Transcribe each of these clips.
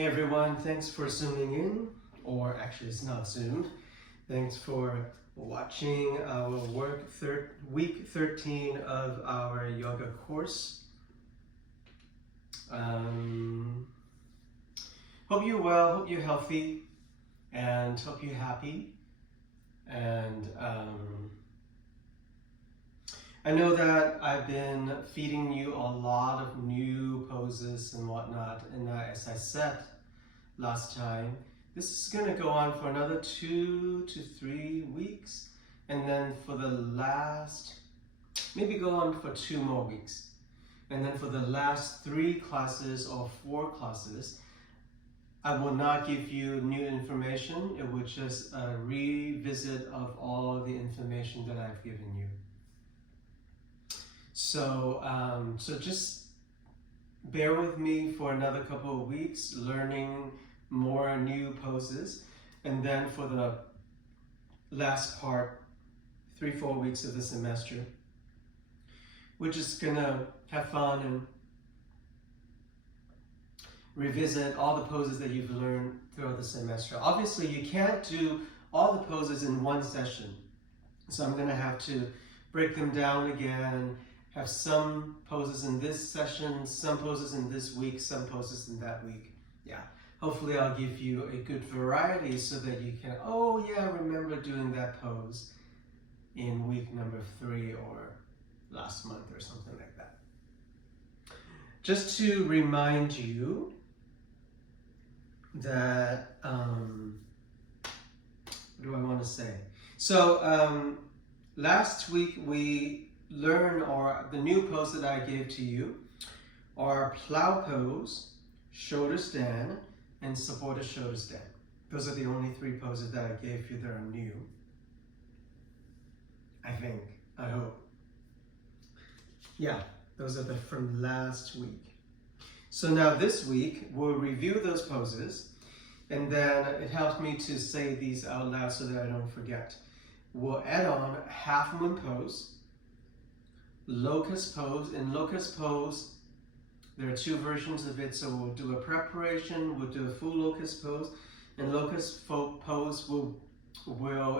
Hey everyone, thanks for zooming in, or actually it's not zoomed. Thanks for watching our week 13 of our yoga course. Hope you're well, hope you're healthy, and hope you're happy. And I know that I've been feeding you a lot of new poses and whatnot, and as I said last time, this is going to go on for another 2 to 3 weeks, and then for the last, maybe go on for 2 more weeks, and then for the last 3 classes or 4 classes, I will not give you new information. It will just a revisit of all the information that I've given you. So just bear with me for another couple of weeks, learning more new poses, and then for the last part, 3-4 weeks of the semester, we're just gonna have fun and revisit all the poses that you've learned throughout the semester. Obviously, you can't do all the poses in one session, so I'm gonna have to break them down again, have some poses in this session, some poses in this week, some poses in that week. Yeah, hopefully I'll give you a good variety so that you can, oh yeah, remember doing that pose in week number 3 or last month or something like that. Just to remind you that, what do I want to say? So last week we learned, or the new pose that I gave to you are plow pose, shoulder stand, and supported shoulder stand. Those are the only 3 poses that I gave you that are new. I think, I hope. Yeah, those are from last week. So now this week, we'll review those poses, and then it helps me to say these out loud so that I don't forget. We'll add on half moon pose, locust pose. In locust pose, there are 2 versions of it, so we'll do a preparation, we'll do a full locust pose, and locust pose will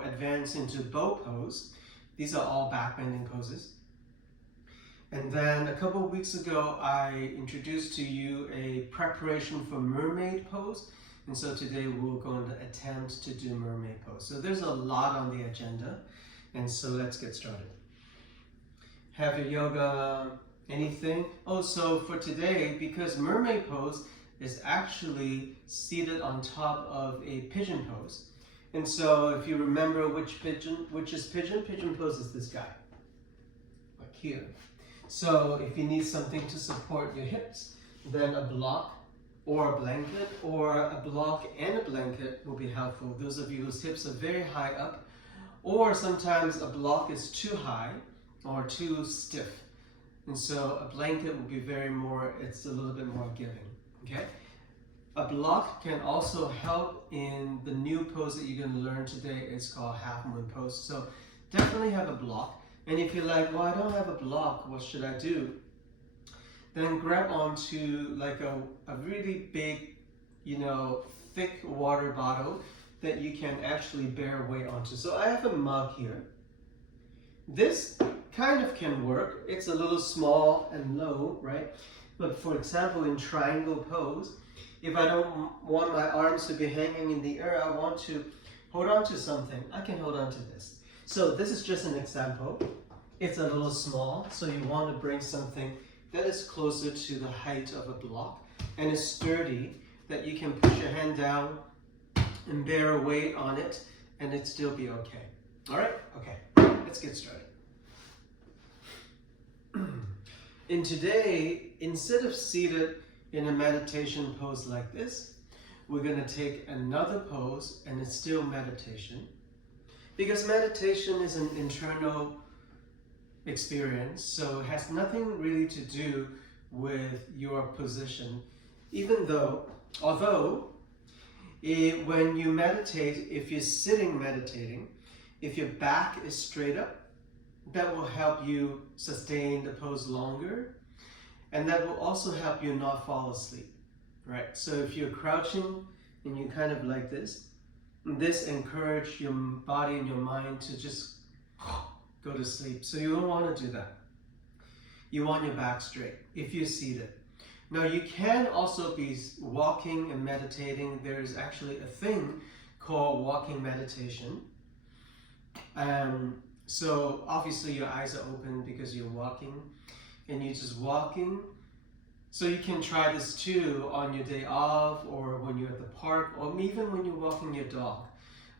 advance into bow pose. These are all back bending poses. And then a couple of weeks ago, I introduced to you a preparation for mermaid pose, and so today we're going to attempt to do mermaid pose. So there's a lot on the agenda, and so let's get started. Have your yoga, anything? Oh, so for today, because mermaid pose is actually seated on top of a pigeon pose. And so if you remember which is pigeon pose is this guy, like here. So if you need something to support your hips, then a block or a blanket, or a block and a blanket will be helpful. Those of you whose hips are very high up, or sometimes a block is too high or too stiff. And so a blanket will be it's a little bit more giving, okay? A block can also help in the new pose that you're going to learn today. It's called half moon pose. So definitely have a block. And if you're like, well, I don't have a block, what should I do? Then grab onto like a really big, thick water bottle that you can actually bear weight onto. So I have a mug here. This kind of can work. It's a little small and low, right? But for example, in triangle pose, if I don't want my arms to be hanging in the air, I want to hold on to something, I can hold on to this. So this is just an example. It's a little small, so you want to bring something that is closer to the height of a block and is sturdy, that you can push your hand down and bear a weight on it and it still be okay. All right? Okay, let's get started. And today, instead of seated in a meditation pose like this, we're going to take another pose, and it's still meditation. Because meditation is an internal experience, so it has nothing really to do with your position. Although when you meditate, if you're sitting meditating, if your back is straight up, that will help you sustain the pose longer, and that will also help you not fall asleep. right? So if you're crouching and you kind of like this encourages your body and your mind to just go to sleep. So you don't want to do that. You want your back straight if you're seated. Now you can also be walking and meditating. There's actually a thing called walking meditation. So obviously your eyes are open because you're walking and you're just walking. So you can try this too on your day off or when you're at the park or even when you're walking your dog,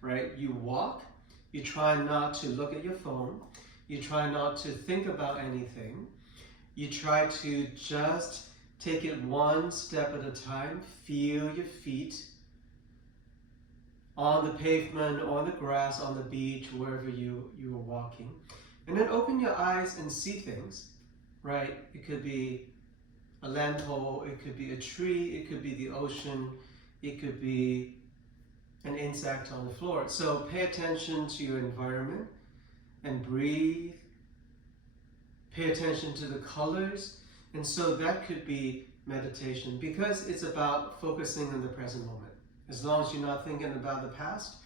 right? You walk, you try not to look at your phone, you try not to think about anything, you try to just take it one step at a time, feel your feet on the pavement, on the grass, on the beach, wherever you are walking. And then open your eyes and see things, right? It could be a lamppost, it could be a tree, it could be the ocean, it could be an insect on the floor. So pay attention to your environment and breathe. Pay attention to the colors. And so that could be meditation because it's about focusing on the present moment. As long as you're not thinking about the past,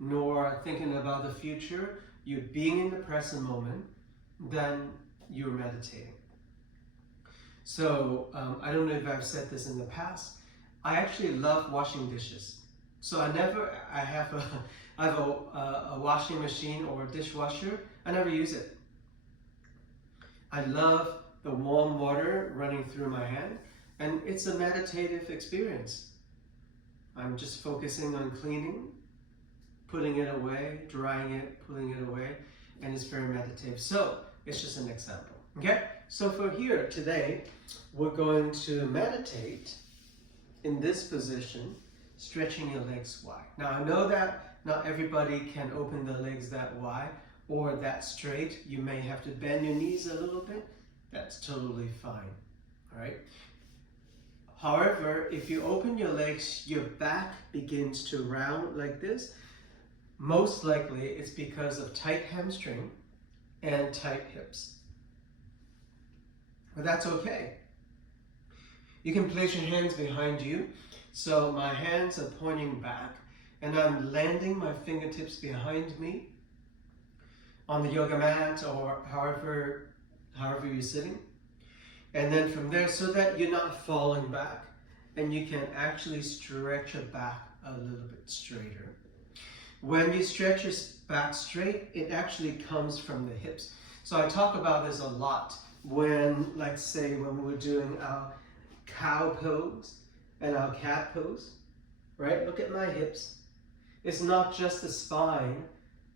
nor thinking about the future, you're being in the present moment, then you're meditating. So I don't know if I've said this in the past. I actually love washing dishes. So I have a washing machine or a dishwasher. I never use it. I love the warm water running through my hand, and it's a meditative experience. I'm just focusing on cleaning, putting it away, drying it, putting it away, and it's very meditative. So it's just an example, okay? So for here today, we're going to meditate in this position, stretching your legs wide. Now I know that not everybody can open the legs that wide or that straight. You may have to bend your knees a little bit. That's totally fine, all right? However, if you open your legs, your back begins to round like this. Most likely it's because of tight hamstring and tight hips. But that's okay. You can place your hands behind you. So my hands are pointing back and I'm landing my fingertips behind me on the yoga mat or however you're sitting. And then from there, so that you're not falling back and you can actually stretch your back a little bit straighter. When you stretch your back straight, it actually comes from the hips. So I talk about this a lot when, like say, when we're doing our cow pose and our cat pose, right? Look at my hips. It's not just the spine,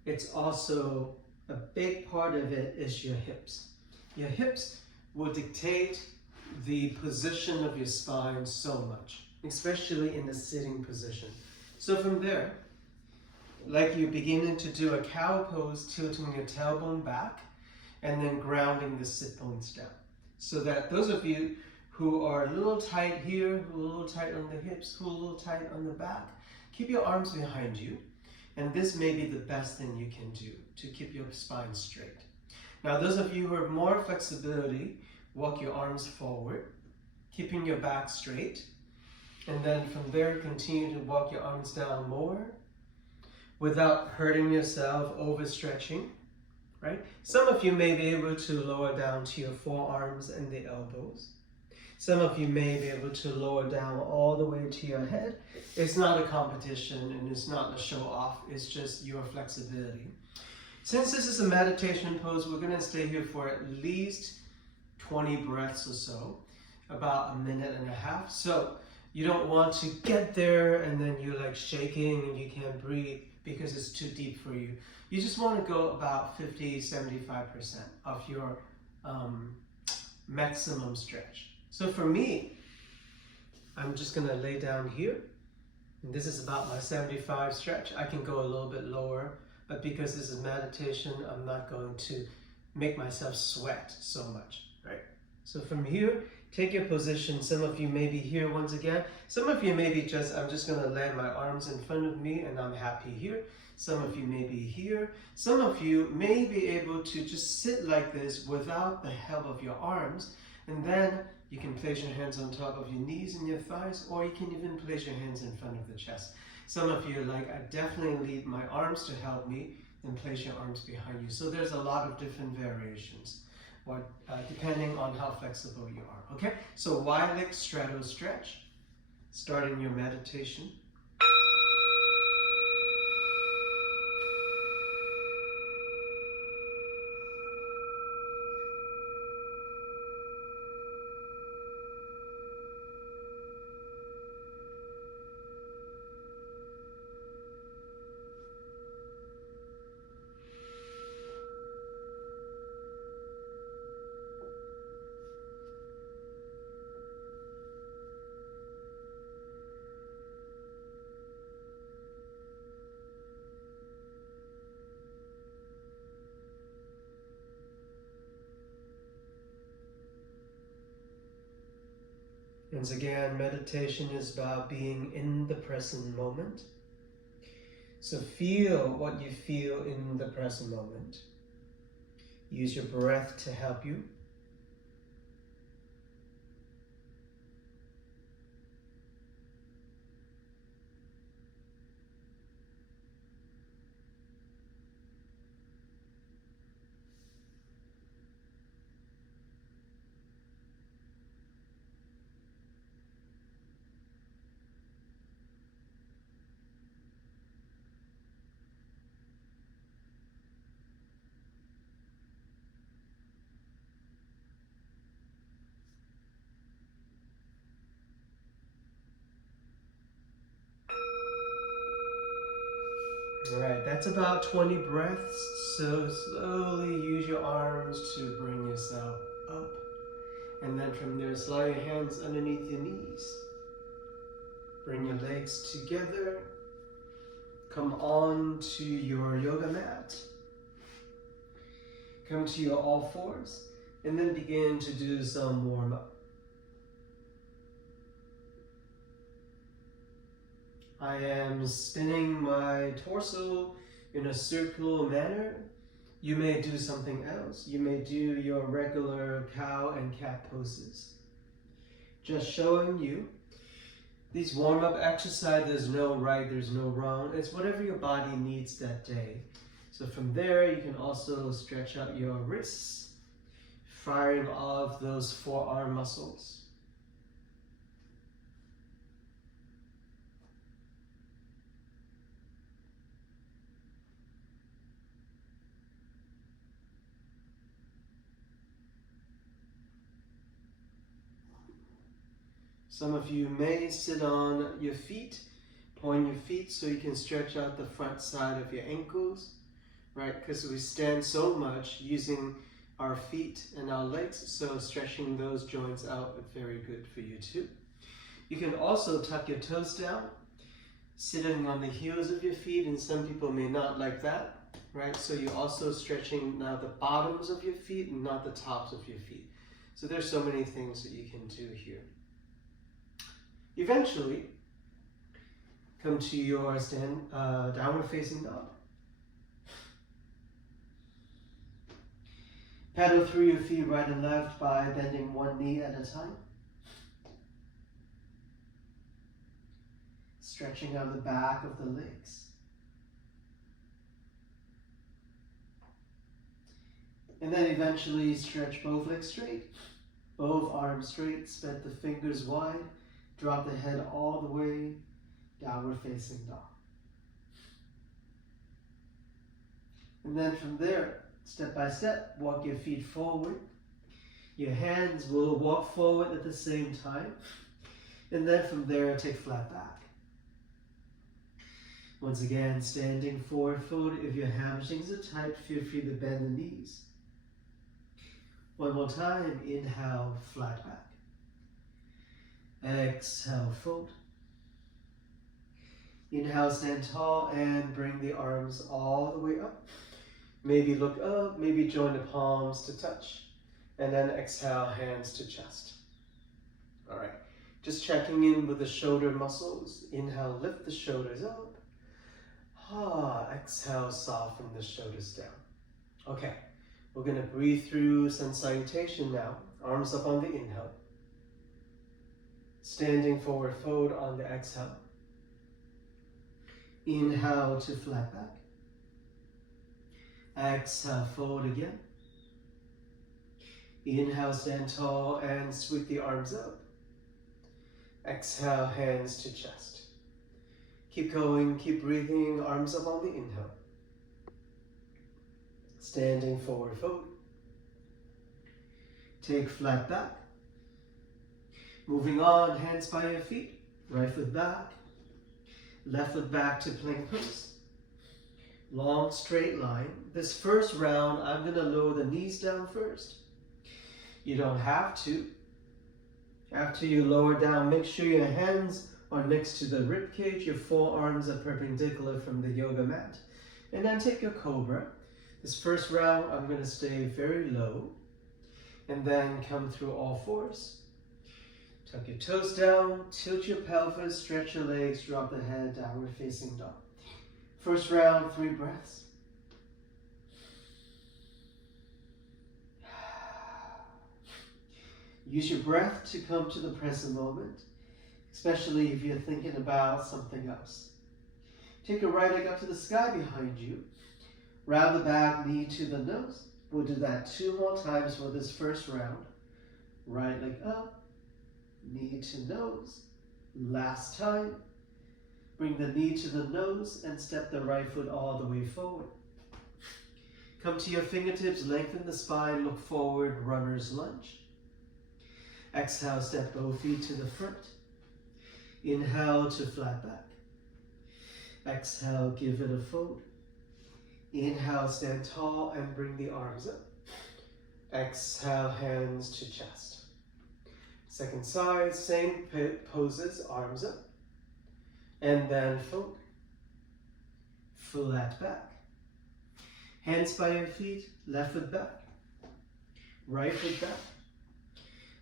it's also a big part of it is your hips. Your hips will dictate the position of your spine so much, especially in the sitting position. So from there, like you're beginning to do a cow pose, tilting your tailbone back and then grounding the sit bones down. So that those of you who are a little tight here, who are a little tight on the hips, who are a little tight on the back, keep your arms behind you. And this may be the best thing you can do to keep your spine straight. Now, those of you who have more flexibility, walk your arms forward, keeping your back straight. And then from there, continue to walk your arms down more without hurting yourself, overstretching, right? Some of you may be able to lower down to your forearms and the elbows. Some of you may be able to lower down all the way to your head. It's not a competition and it's not a show off, it's just your flexibility. Since this is a meditation pose, we're gonna stay here for at least 20 breaths or so, about a minute and a half. So you don't want to get there and then you're like shaking and you can't breathe because it's too deep for you. You just want to go about 50-75% of your maximum stretch. So for me, I'm just gonna lay down here. And this is about my 75 stretch. I can go a little bit lower, but because this is meditation, I'm not going to make myself sweat so much, right? So from here, take your position. Some of you may be here once again. Some of you may be I'm just gonna land my arms in front of me and I'm happy here. Some of you may be here. Some of you may be able to just sit like this without the help of your arms. And then You can place your hands on top of your knees and your thighs, or you can even place your hands in front of the chest. Some of you are like, I definitely need my arms to help me, then place your arms behind you. So there's a lot of different variations, depending on how flexible you are. Okay, so wide leg straddle stretch, starting your meditation. Once again, meditation is about being in the present moment. So feel what you feel in the present moment. Use your breath to help you. All right, that's about 20 breaths. So slowly use your arms to bring yourself up. And then from there, slide your hands underneath your knees. Bring your legs together. Come on to your yoga mat. Come to your all fours. And then begin to do some warm up. I am spinning my torso in a circular manner. You may do something else. You may do your regular cow and cat poses. Just showing you these warm-up exercise, there's no right, there's no wrong. It's whatever your body needs that day. So from there, you can also stretch out your wrists, firing off those forearm muscles. Some of you may sit on your feet, point your feet so you can stretch out the front side of your ankles, right? Because we stand so much using our feet and our legs, so stretching those joints out is very good for you too. You can also tuck your toes down, sitting on the heels of your feet, and some people may not like that, right? So you're also stretching now the bottoms of your feet and not the tops of your feet. So there's so many things that you can do here. Eventually, come to your downward facing dog. Pedal through your feet right and left by bending one knee at a time. Stretching out the back of the legs. And then eventually stretch both legs straight, both arms straight, spread the fingers wide. Drop the head all the way, downward facing dog. And then from there, step by step, walk your feet forward. Your hands will walk forward at the same time. And then from there, take flat back. Once again, standing forward fold. If your hamstrings are tight, feel free to bend the knees. One more time, inhale, flat back. Exhale, fold. Inhale, stand tall and bring the arms all the way up. Maybe look up, maybe join the palms to touch. And then exhale, hands to chest. All right, just checking in with the shoulder muscles. Inhale, lift the shoulders up. Exhale, soften the shoulders down. Okay, we're gonna breathe through sun salutation now. Arms up on the inhale. Standing forward fold on the exhale. Inhale to flat back. Exhale, fold again. Inhale, stand tall and sweep the arms up. Exhale, hands to chest. Keep going, keep breathing, arms up on the inhale. Standing forward fold. Take flat back. Moving on, hands by your feet. Right foot back. Left foot back to plank pose. Long straight line. This first round, I'm going to lower the knees down first. You don't have to. After you lower down, make sure your hands are next to the rib cage. Your forearms are perpendicular from the yoga mat. And then take your cobra. This first round, I'm going to stay very low. And then come through all fours. Tuck your toes down, tilt your pelvis, stretch your legs, drop the head, downward facing dog. First round, 3 breaths. Use your breath to come to the present moment, especially if you're thinking about something else. Take your right leg up to the sky behind you. Round the back, knee to the nose. We'll do that 2 more times for this first round. Right leg up, knee to nose. Last time. Bring the knee to the nose and step the right foot all the way forward. Come to your fingertips, lengthen the spine, look forward, runner's lunge. Exhale, step both feet to the front. Inhale to flat back. Exhale, give it a fold. Inhale, stand tall and bring the arms up. Exhale, hands to chest. Second side, same poses, arms up. And then fold. Flat back. Hands by your feet, left foot back. Right foot back.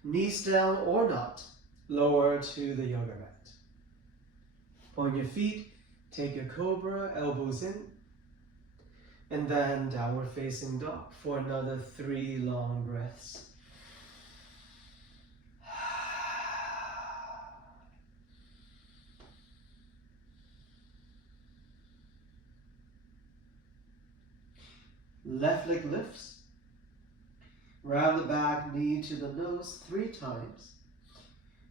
Knees down or not, lower to the yoga mat. Point your feet, take your cobra, elbows in. And then downward facing dog for another 3 long breaths. Left leg lifts. Round the back, knee to the nose 3 times.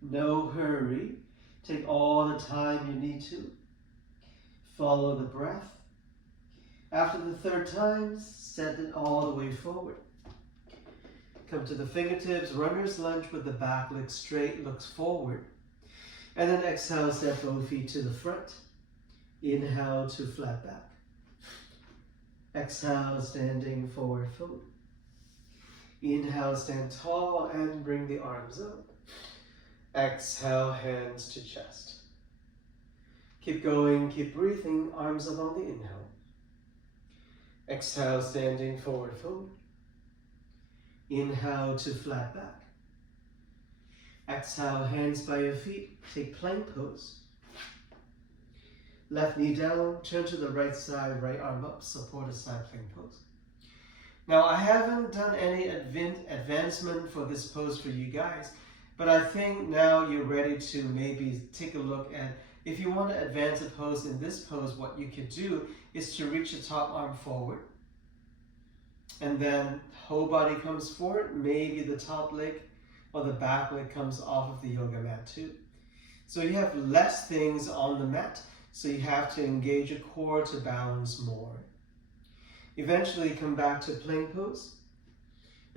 No hurry. Take all the time you need to. Follow the breath. After the 3rd time, set it all the way forward. Come to the fingertips, runner's lunge with the back leg straight, looks forward. And then exhale, step both feet to the front. Inhale to flat back. Exhale, standing forward fold. Inhale, stand tall and bring the arms up. Exhale, hands to chest. Keep going, keep breathing, arms up on the inhale. Exhale, standing forward fold. Inhale to flat back. Exhale, hands by your feet, take plank pose. Left knee down, turn to the right side, right arm up, support a side plank pose. Now I haven't done any advancement for this pose for you guys, but I think now you're ready to maybe take a look at, if you want to advance a pose in this pose, what you could do is to reach the top arm forward. And then whole body comes forward, maybe the top leg or the back leg comes off of the yoga mat too. So you have less things on the mat, so you have to engage your core to balance more. Eventually come back to plank pose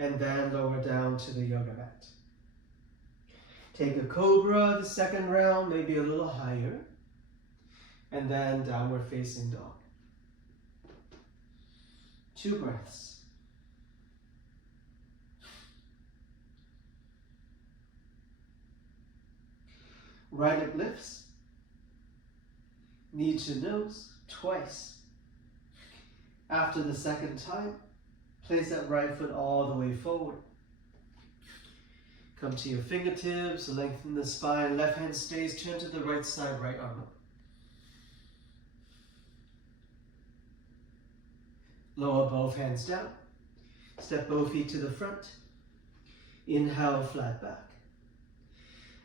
and then lower down to the yoga mat. Take a cobra, the 2nd round, maybe a little higher, and then downward facing dog. 2 breaths. Right leg lifts. Knee to nose, twice. After the 2nd time, place that right foot all the way forward. Come to your fingertips, lengthen the spine, left hand stays, turn to the right side, right arm up. Lower both hands down. Step both feet to the front. Inhale, flat back.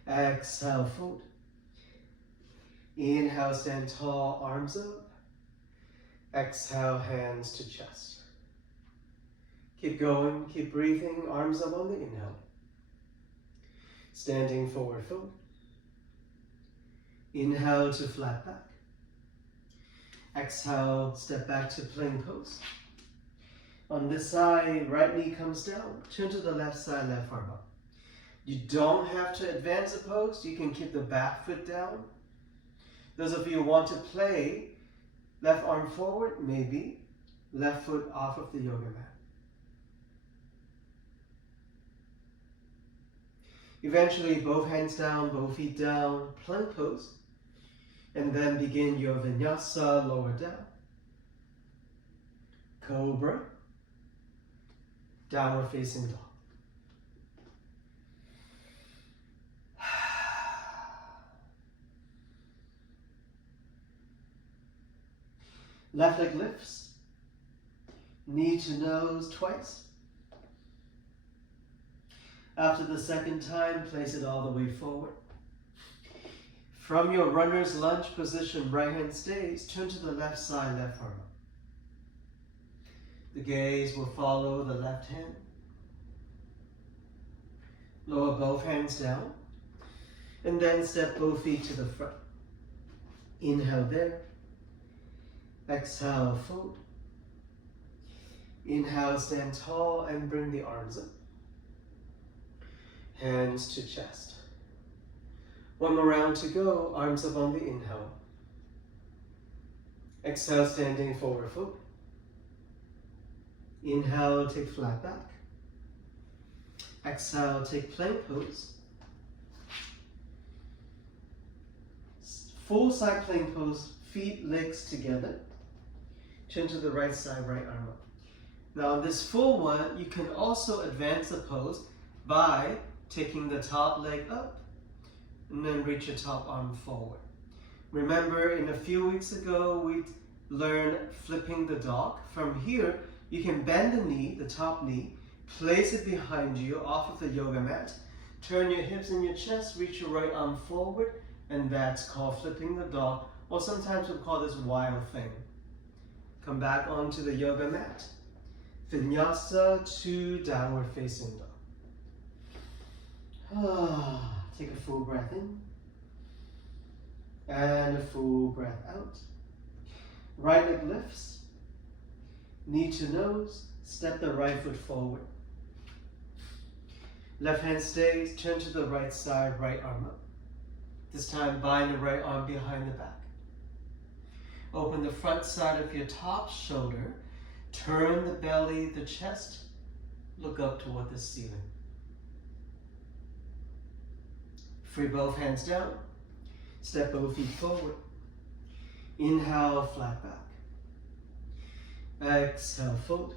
Exhale, fold. Inhale, stand tall, arms up. Exhale, hands to chest. Keep going, keep breathing, arms up on the inhale. Standing forward fold. Inhale to flat back. Exhale, step back to plank pose. On this side, right knee comes down. Turn to the left side, left arm up. You don't have to advance the pose. You can keep the back foot down. Those of you who want to play, left arm forward, maybe. Left foot off of the yoga mat. Eventually, both hands down, both feet down, plank pose. And then begin your vinyasa, lower down. Cobra. Downward facing dog. Left leg lifts. Knee to nose twice. After the second time, place it all the way forward. From your runner's lunge position, right hand stays, turn to the left side, left arm up. The gaze will follow the left hand. Lower both hands down. And then step both feet to the front. Inhale there. Exhale, fold. Inhale, stand tall and bring the arms up. Hands to chest. One more round to go, arms up on the inhale. Exhale, standing forward fold. Inhale, take flat back. Exhale, take plank pose. Full side plank pose, feet, legs together. Turn to the right side, right arm up. Now on this full one, you can also advance the pose by taking the top leg up and then reach your top arm forward. Remember, in a few weeks ago, we learned flipping the dog. From here, you can bend the knee, the top knee, place it behind you off of the yoga mat, turn your hips and your chest, reach your right arm forward, and that's called flipping the dog, or sometimes we call this wild thing. Come back onto the yoga mat. Vinyasa to downward facing dog. Take a full breath in and a full breath out. Right leg lifts, knee to nose, step the right foot forward. Left hand stays, turn to the right side, right arm up. This time bind the right arm behind the back. Open the front side of your top shoulder, turn the belly, the chest, look up toward the ceiling. Free both hands down, step both feet forward. Inhale, flat back. Exhale, fold.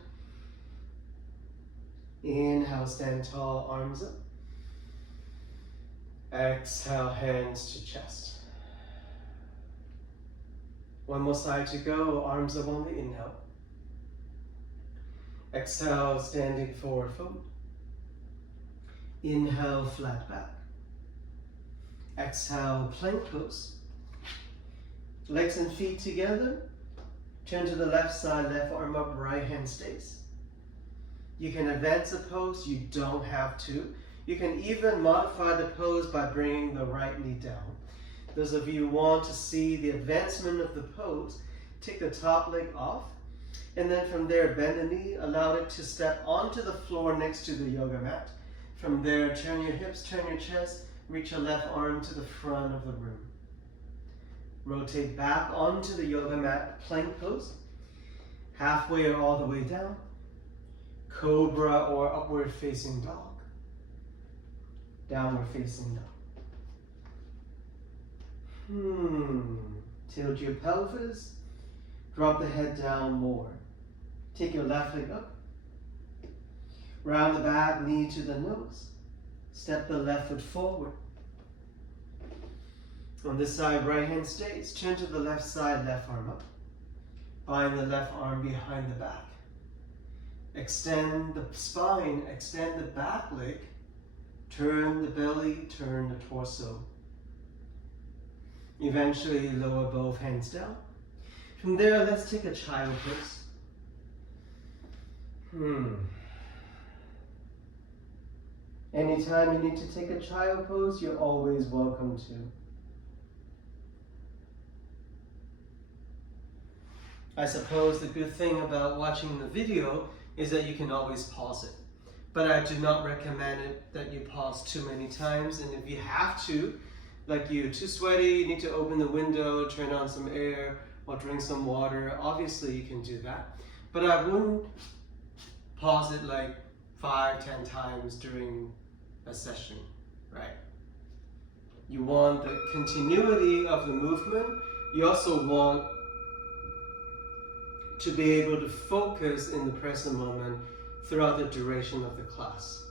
Inhale, stand tall, arms up. Exhale, hands to chest. One more side to go, arms up on the inhale. Exhale, standing forward fold. Inhale, flat back. Exhale, plank pose. Legs and feet together. Turn to the left side, left arm up, right hand stays. You can advance the pose, you don't have to. You can even modify the pose by bringing the right knee down. Those of you who want to see the advancement of the pose, take the top leg off, and then from there, bend the knee, allow it to step onto the floor next to the yoga mat. From there, turn your hips, turn your chest, reach your left arm to the front of the room. Rotate back onto the yoga mat, plank pose. Halfway or all the way down. Cobra or upward facing dog. Downward facing dog. Tilt your pelvis. Drop the head down more. Take your left leg up. Round the back, knee to the nose. Step the left foot forward. On this side, right hand stays. Turn to the left side, left arm up. Bind the left arm behind the back. Extend the spine, extend the back leg. Turn the belly, turn the torso. Eventually lower both hands down. From there, let's take a child pose. Anytime you need to take a child pose, you're always welcome to. I suppose the good thing about watching the video is that you can always pause it. But I do not recommend it that you pause too many times, and if you have to, like you're too sweaty, you need to open the window, turn on some air, or drink some water, obviously you can do that. But I wouldn't pause it like 5-10 times during a session, right? You want the continuity of the movement. You also want to be able to focus in the present moment throughout the duration of the class.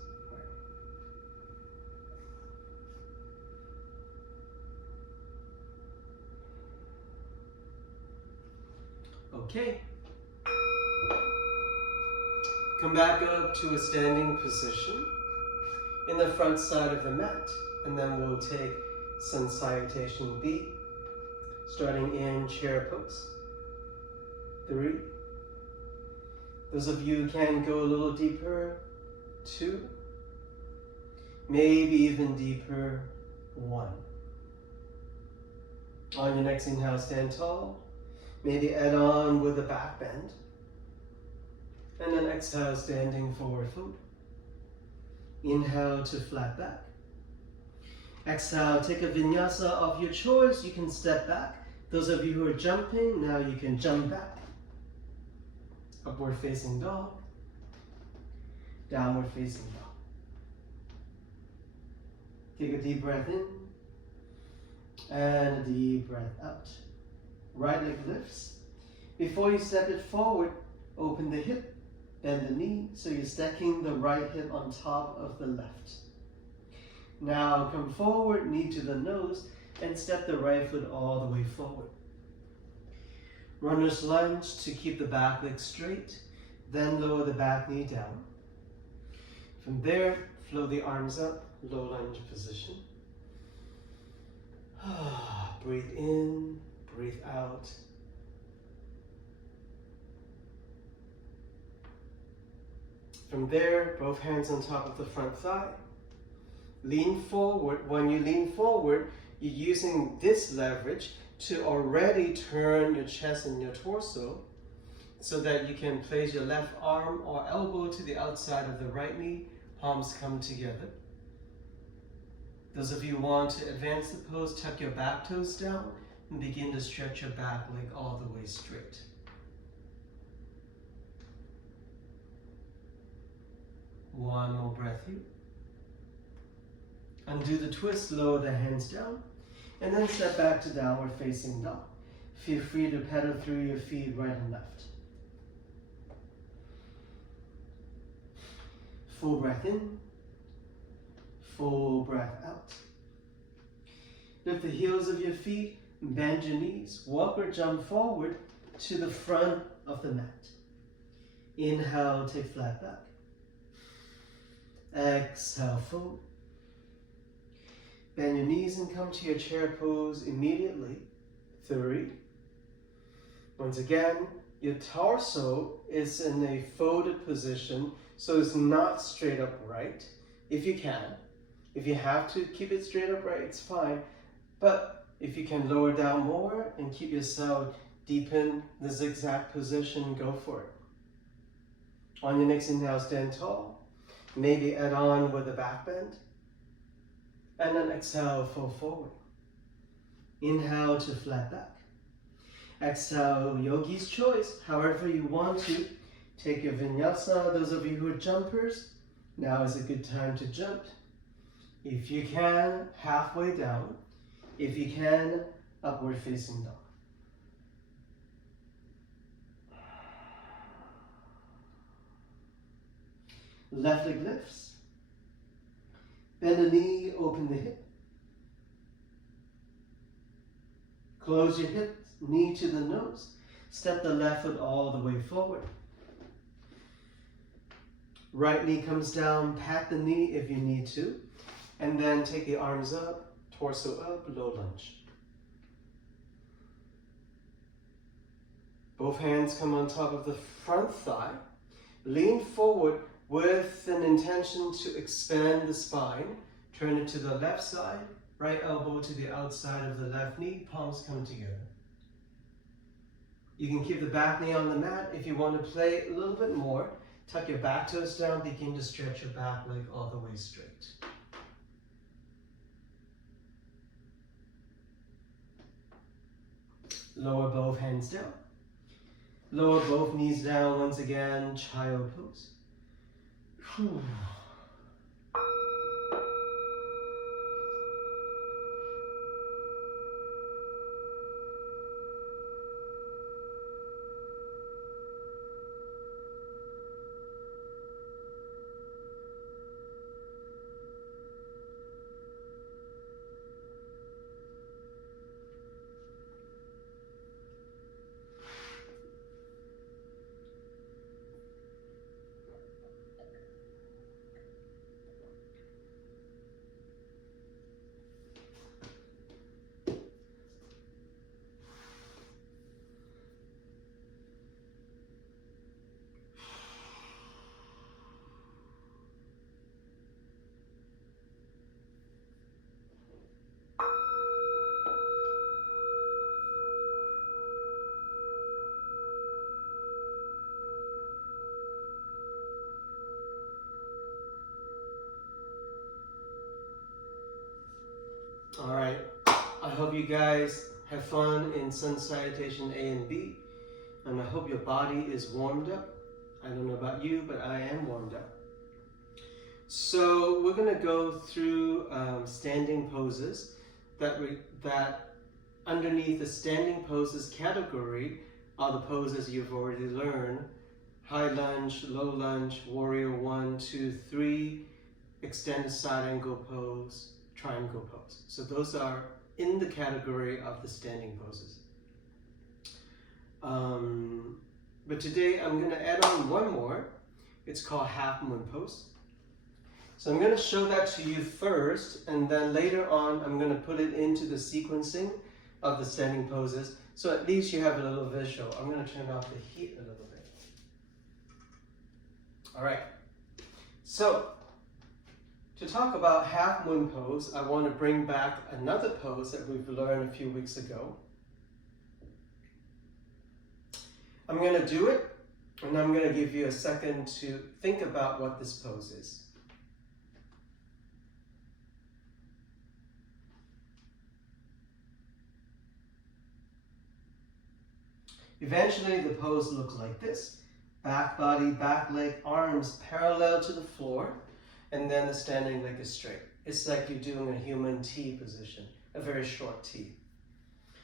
Okay. Come back up to a standing position in the front side of the mat, and then we'll take Sun Salutation B, starting in chair pose. 3. Those of you who can go a little deeper, 2. Maybe even deeper, 1. On your next inhale, stand tall. Maybe add on with a back bend. And then exhale, standing forward fold. Inhale to flat back. Exhale, take a vinyasa of your choice. You can step back. Those of you who are jumping, now you can jump back. Upward facing dog. Downward facing dog. Take a deep breath in. And a deep breath out. Right leg lifts. Before you step it forward, open the hip, bend the knee, so you're stacking the right hip on top of the left. Now come forward, knee to the nose, and step the right foot all the way forward. Runner's lunge to keep the back leg straight, then lower the back knee down. From there, flow the arms up, low lunge position. Breathe in, breathe out. From there, both hands on top of the front thigh. Lean forward. When you lean forward, you're using this leverage to already turn your chest and your torso so that you can place your left arm or elbow to the outside of the right knee, palms come together. Those of you who want to advance the pose, tuck your back toes down and begin to stretch your back leg all the way straight. One more breath here. Undo the twist, lower the hands down, and then step back to downward facing dog. Feel free to pedal through your feet right and left. Full breath in, full breath out. Lift the heels of your feet, bend your knees, walk or jump forward to the front of the mat. Inhale, take flat back. Exhale, fold. Bend your knees and come to your chair pose immediately. 3. Once again, your torso is in a folded position, so it's not straight upright, if you can. If you have to keep it straight upright, it's fine. But if you can lower down more and keep yourself deep in the zigzag position, go for it. On your next inhale, stand tall. Maybe add on with a back bend. And then exhale, fold forward. Inhale to flat back. Exhale, yogi's choice, however you want to. Take your vinyasa. Those of you who are jumpers, now is a good time to jump. If you can, halfway down. If you can, upward facing dog. Left leg lifts. Bend the knee, open the hip. Close your hips, knee to the nose. Step the left foot all the way forward. Right knee comes down, pat the knee if you need to. And then take the arms up, torso up, low lunge. Both hands come on top of the front thigh. Lean forward with an intention to expand the spine. Turn it to the left side, right elbow to the outside of the left knee, palms come together. You can keep the back knee on the mat. If you want to play a little bit more, tuck your back toes down, begin to stretch your back leg all the way straight. Lower both hands down. Lower both knees down once again, child pose. Whew. All right, I hope you guys have fun in sun salutation A and B, and I hope your body is warmed up. I don't know about you, but I am warmed up. So we're gonna go through standing poses that underneath the standing poses category are the poses you've already learned. High lunge, low lunge, warrior 1, 2, 3, extended side angle pose, triangle pose. So those are in the category of the standing poses. But today I'm going to add on one more. It's called half moon pose. So I'm going to show that to you first, and then later on I'm going to put it into the sequencing of the standing poses, so at least you have a little visual. I'm going to turn off the heat a little bit. All right. So to talk about half moon pose, I want to bring back another pose that we've learned a few weeks ago. I'm going to do it, and I'm going to give you a second to think about what this pose is. Eventually, the pose looks like this. Back body, back leg, arms parallel to the floor, and then the standing leg is straight. It's like you're doing a human T position, a very short T.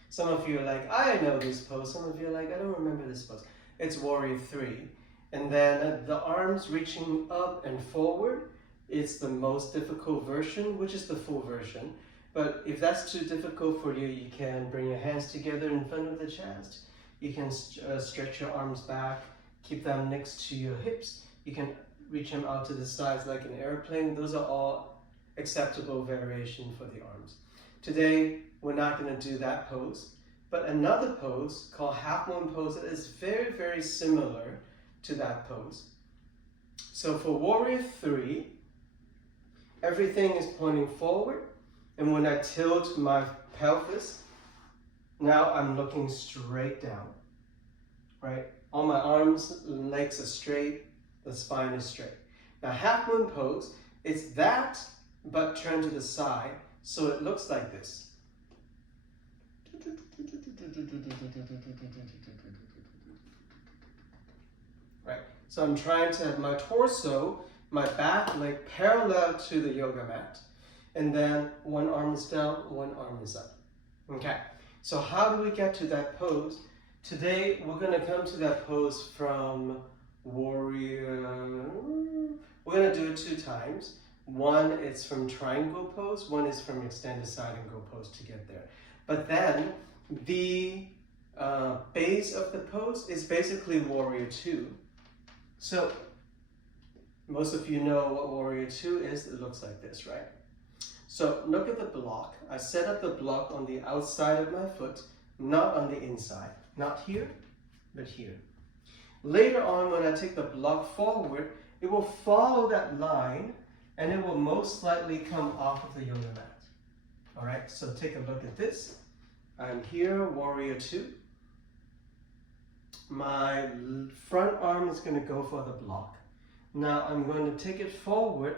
Some of you are like, I know this pose. Some of you are like, I don't remember this pose. It's warrior 3. And then the arms reaching up and forward, it's the most difficult version, which is the full version. But if that's too difficult for you, you can bring your hands together in front of the chest. You can stretch your arms back, keep them next to your hips. You can reach them out to the sides like an airplane. Those are all acceptable variation for the arms. Today, we're not going to do that pose, but another pose called half moon pose that is very, very similar to that pose. So for warrior 3, everything is pointing forward, and when I tilt my pelvis, now I'm looking straight down, right? All my arms, legs are straight, the spine is straight. Now half moon pose, it's that, but turned to the side, so it looks like this. Right, so I'm trying to have my torso, my back leg parallel to the yoga mat, and then one arm is down, one arm is up. Okay, so how do we get to that pose? Today we're going to come to that pose from warrior. We're going to do it 2 times. One is from triangle pose, one is from extended side angle pose to get there. But then the base of the pose is basically warrior 2. So Most of you know what Warrior 2 is. It looks like this, right? So look at the block. I set up the block on the outside of my foot, not on the inside. Not here, but here. Later on, when I take the block forward, it will follow that line and it will most likely come off of the yoga mat. All right, so take a look at this. I'm here, Warrior 2. My front arm is going to go for the block. Now I'm going to take it forward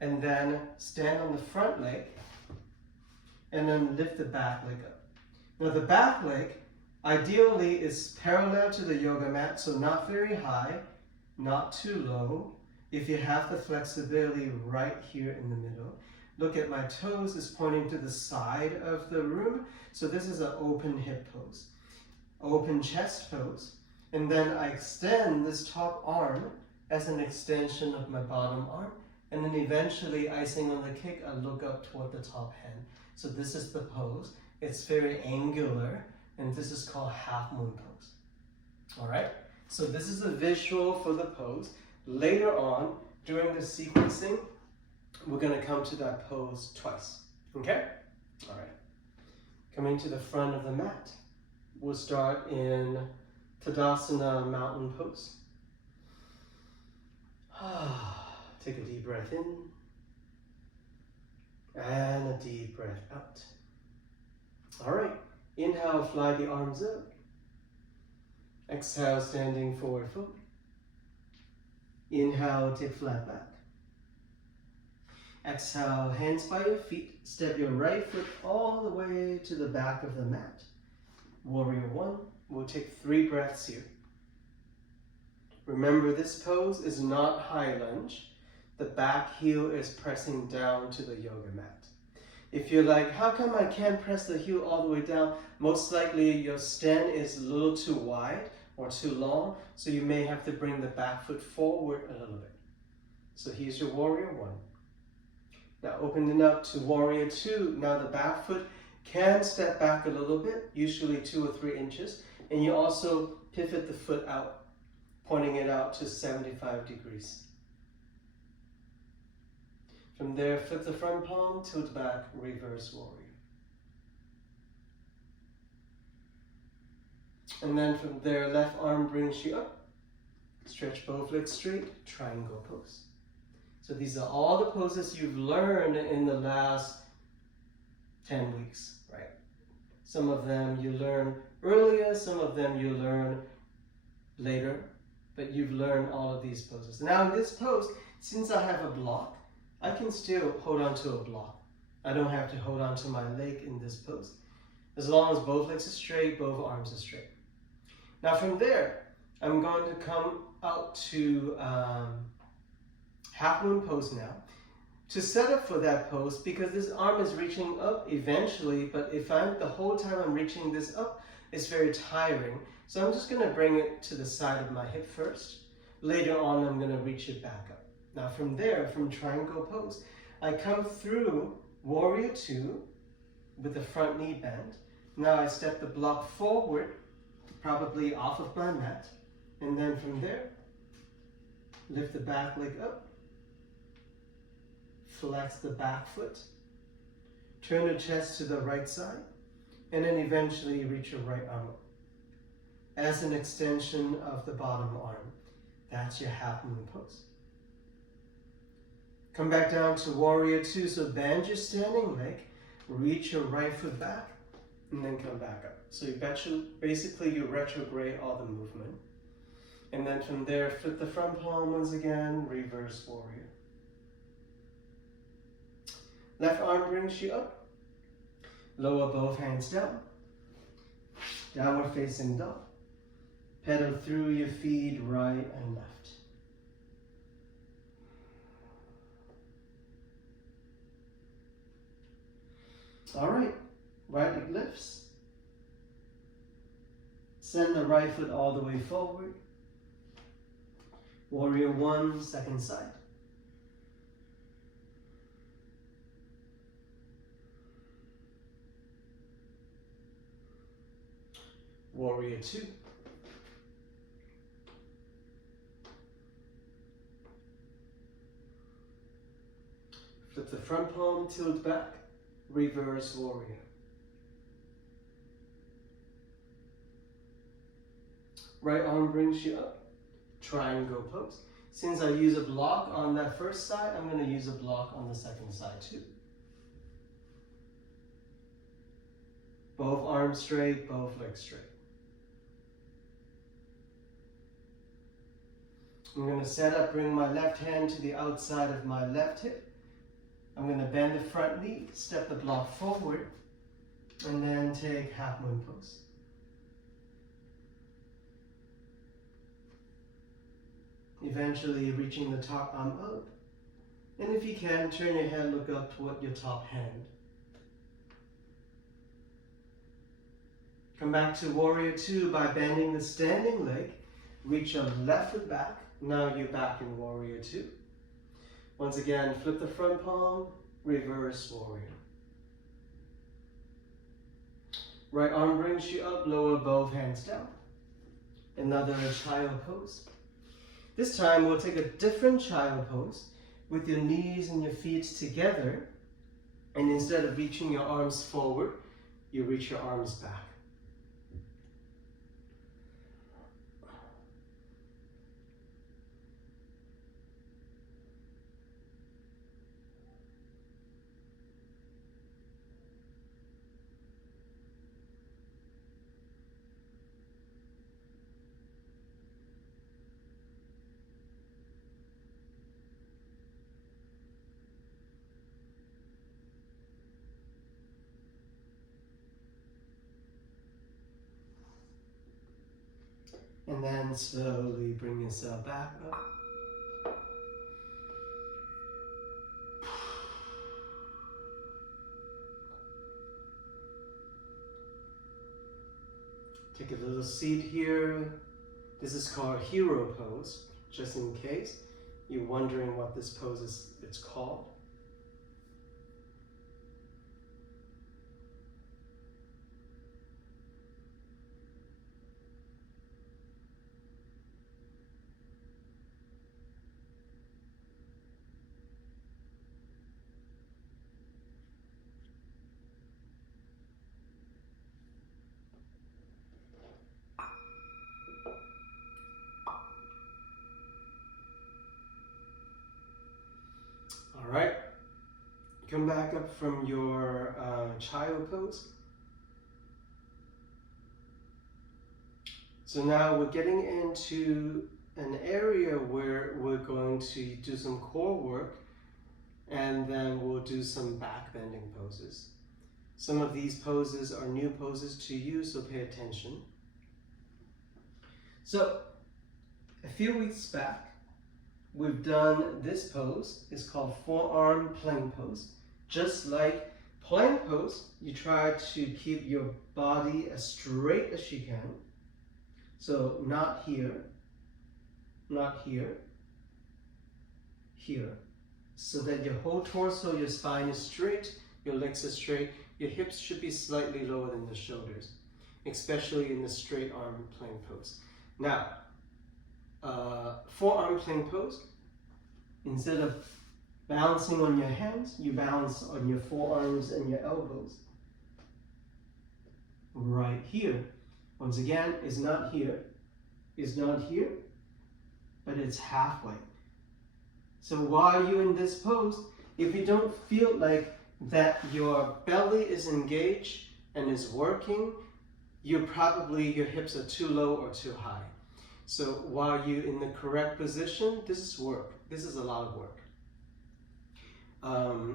and then stand on the front leg and then lift the back leg up. Now the back leg ideally is parallel to the yoga mat, so not very high, not too low. If you have the flexibility right here in the middle. Look at my toes is pointing to the side of the room, so this is an open hip pose. Open chest pose. And then I extend this top arm as an extension of my bottom arm. And then eventually, icing on the cake, I look up toward the top hand. So this is the pose. It's very angular, and this is called half moon pose. All right? So this is a visual for the pose. Later on, during the sequencing, we're going to come to that pose twice. Okay? All right. Coming to the front of the mat, we'll start in Tadasana mountain pose. Take a deep breath in and a deep breath out. All right, inhale, fly the arms up. Exhale, standing forward fold. Inhale, take flat back. Exhale, hands by your feet. Step your right foot all the way to the back of the mat. Warrior 1, we'll take 3 breaths here. Remember, this pose is not high lunge. The back heel is pressing down to the yoga mat. If you're like, how come I can't press the heel all the way down? Most likely your stand is a little too wide or too long, so you may have to bring the back foot forward a little bit. So here's your Warrior 1. Now opening up to Warrior 2. Now the back foot can step back a little bit, usually 2 or 3 inches, and you also pivot the foot out, pointing it out to 75 degrees. From there, flip the front palm, tilt back, reverse warrior. And then from there, left arm brings you up. Stretch both legs straight, triangle pose. So these are all the poses you've learned in the last 10 weeks, right? Some of them you learn earlier, some of them you learn later, but you've learned all of these poses. Now in this pose, since I have a block, I can still hold on to a block. I don't have to hold on to my leg in this pose. As long as both legs are straight, both arms are straight. Now from there, I'm going to come out to half moon pose now. To set up for that pose, because this arm is reaching up eventually, but if the whole time I'm reaching this up, it's very tiring. So I'm just going to bring it to the side of my hip first. Later on, I'm going to reach it back up. Now from there, from triangle pose, I come through Warrior 2 with the front knee bend. Now I step the block forward, probably off of my mat. And then from there, lift the back leg up. Flex the back foot. Turn the chest to the right side. And then eventually reach your right arm up as an extension of the bottom arm. That's your half moon pose. Come back down to Warrior 2. So bend your standing leg, reach your right foot back, and then come back up. So basically you retrograde all the movement. And then from there, flip the front palm once again, reverse warrior. Left arm brings you up. Lower both hands down. Downward facing dog. Pedal through your feet, right and left. All right, right leg lifts. Send the right foot all the way forward. Warrior 1, second side. Warrior 2. Flip the front palm, tilt back, reverse warrior. Right arm brings you up, triangle pose. Since I use a block on that first side, I'm going to use a block on the second side too. Both arms straight, both legs straight. I'm going to set up, bring my left hand to the outside of my left hip. I'm going to bend the front knee, step the block forward, and then take half moon pose. Eventually reaching the top arm up. And if you can, turn your head, look up toward your top hand. Come back to warrior two by bending the standing leg. Reach your left foot back. Now you're back in warrior two. Once again, flip the front palm, reverse warrior. Right arm brings you up, lower both hands down. Another child pose. This time we'll take a different child pose with your knees and your feet together, and instead of reaching your arms forward, you reach your arms back. And then slowly bring yourself back up. Take a little seat here. This is called hero pose, just in case you're wondering what this pose it's called. All right, come back up from your child pose. So now we're getting into an area where we're going to do some core work, and then we'll do some back bending poses. Some of these poses are new poses to you, so pay attention. So a few weeks back, we've done this pose. It's called forearm plank pose. Just like plank pose, you try to keep your body as straight as you can. So not here, not here, here. So that your whole torso, your spine is straight, your legs are straight, your hips should be slightly lower than the shoulders, especially in the straight arm plank pose. Now, forearm plank pose, instead of balancing on your hands, you balance on your forearms and your elbows. Right here. Once again, it's not here, but it's halfway. So while you're in this pose, if you don't feel like that your belly is engaged and is working, your hips are too low or too high. So while you're in the correct position, this is work. This is a lot of work.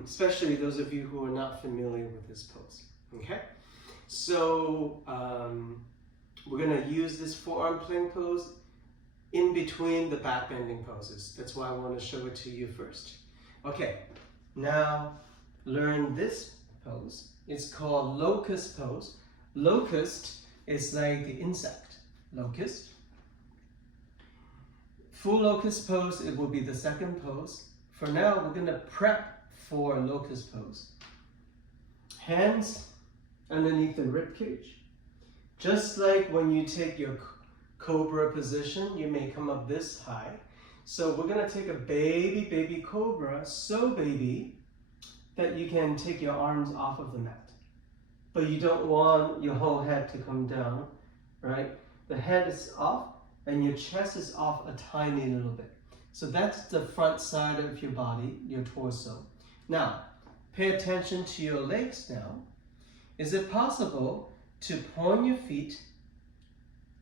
Especially those of you who are not familiar with this pose. Okay? So we're going to use this forearm plank pose in between the back bending poses. That's why I want to show it to you first. Okay, now learn this pose. It's called locust pose. Locust is like the insect. Locust. Full locust pose, it will be the second pose. For now, we're going to prep for locust pose. Hands underneath the rib cage. Just like when you take your cobra position, you may come up this high. So we're going to take a baby cobra, so baby, that you can take your arms off of the mat. But you don't want your whole head to come down, right? The head is off and your chest is off a tiny little bit. So that's the front side of your body, your torso. Now, pay attention to your legs now. Is it possible to point your feet,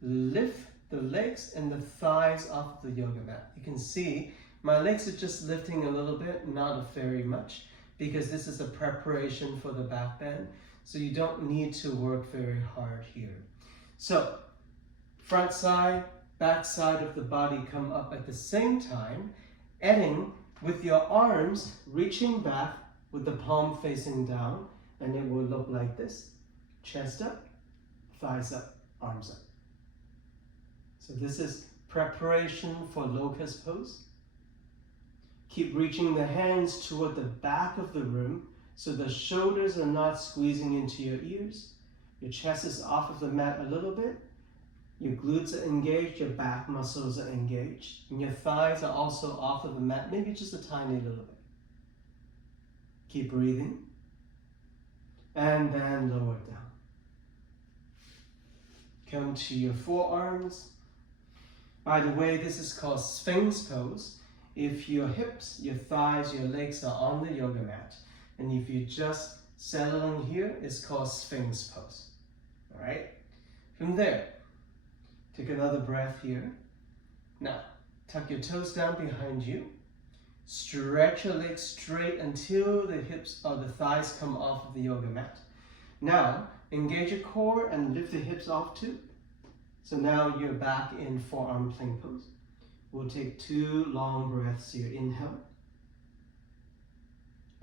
lift the legs and the thighs off the yoga mat? You can see my legs are just lifting a little bit, not very much, because this is a preparation for the back bend. So you don't need to work very hard here. So front side, back side of the body come up at the same time, ending with your arms reaching back with the palm facing down, and it will look like this. Chest up, thighs up, arms up. So this is preparation for locust pose. Keep reaching the hands toward the back of the room so the shoulders are not squeezing into your ears. Your chest is off of the mat a little bit. Your glutes are engaged, your back muscles are engaged, and your thighs are also off of the mat, maybe just a tiny little bit. Keep breathing, and then lower down. Come to your forearms. By the way, this is called Sphinx pose. If your hips, your thighs, your legs are on the yoga mat, and if you just settle in here, it's called Sphinx pose. All right? From there, take another breath here. Now, tuck your toes down behind you. Stretch your legs straight until the hips or the thighs come off of the yoga mat. Now, engage your core and lift the hips off too. So now you're back in forearm plank pose. We'll take 2 long breaths here. Inhale.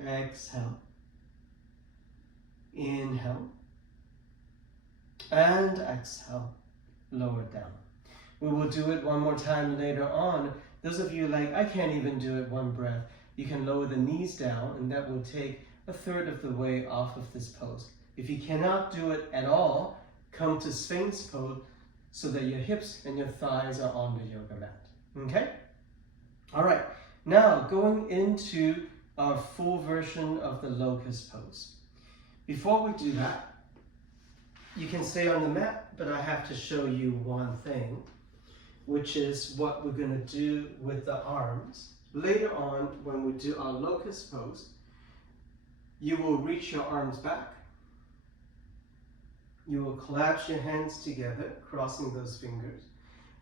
Exhale. Inhale. And exhale. Lower down. We will do it one more time later on. Those of you like, I can't even do it one breath. You can lower the knees down, and that will take 1/3 of the way off of this pose. If you cannot do it at all, come to Sphinx pose so that your hips and your thighs are on the yoga mat. Okay? All right. Now going into our full version of the locust pose. Before we do that, you can stay on the mat, but I have to show you one thing, which is what we're going to do with the arms. Later on, when we do our locust pose, you will reach your arms back. You will collapse your hands together, crossing those fingers,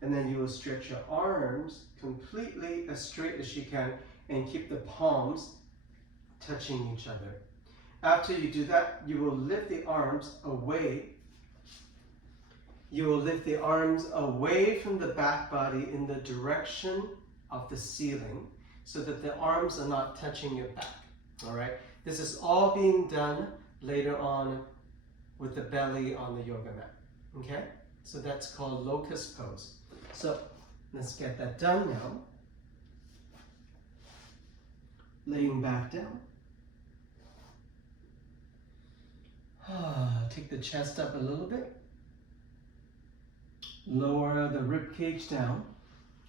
and then you will stretch your arms completely as straight as you can and keep the palms touching each other. After you do that, you will lift the arms away. You will lift the arms away from the back body in the direction of the ceiling so that the arms are not touching your back. All right? This is all being done later on with the belly on the yoga mat. Okay? So that's called locust pose. So let's get that done now. Laying back down. Take the chest up a little bit. Lower the rib cage down.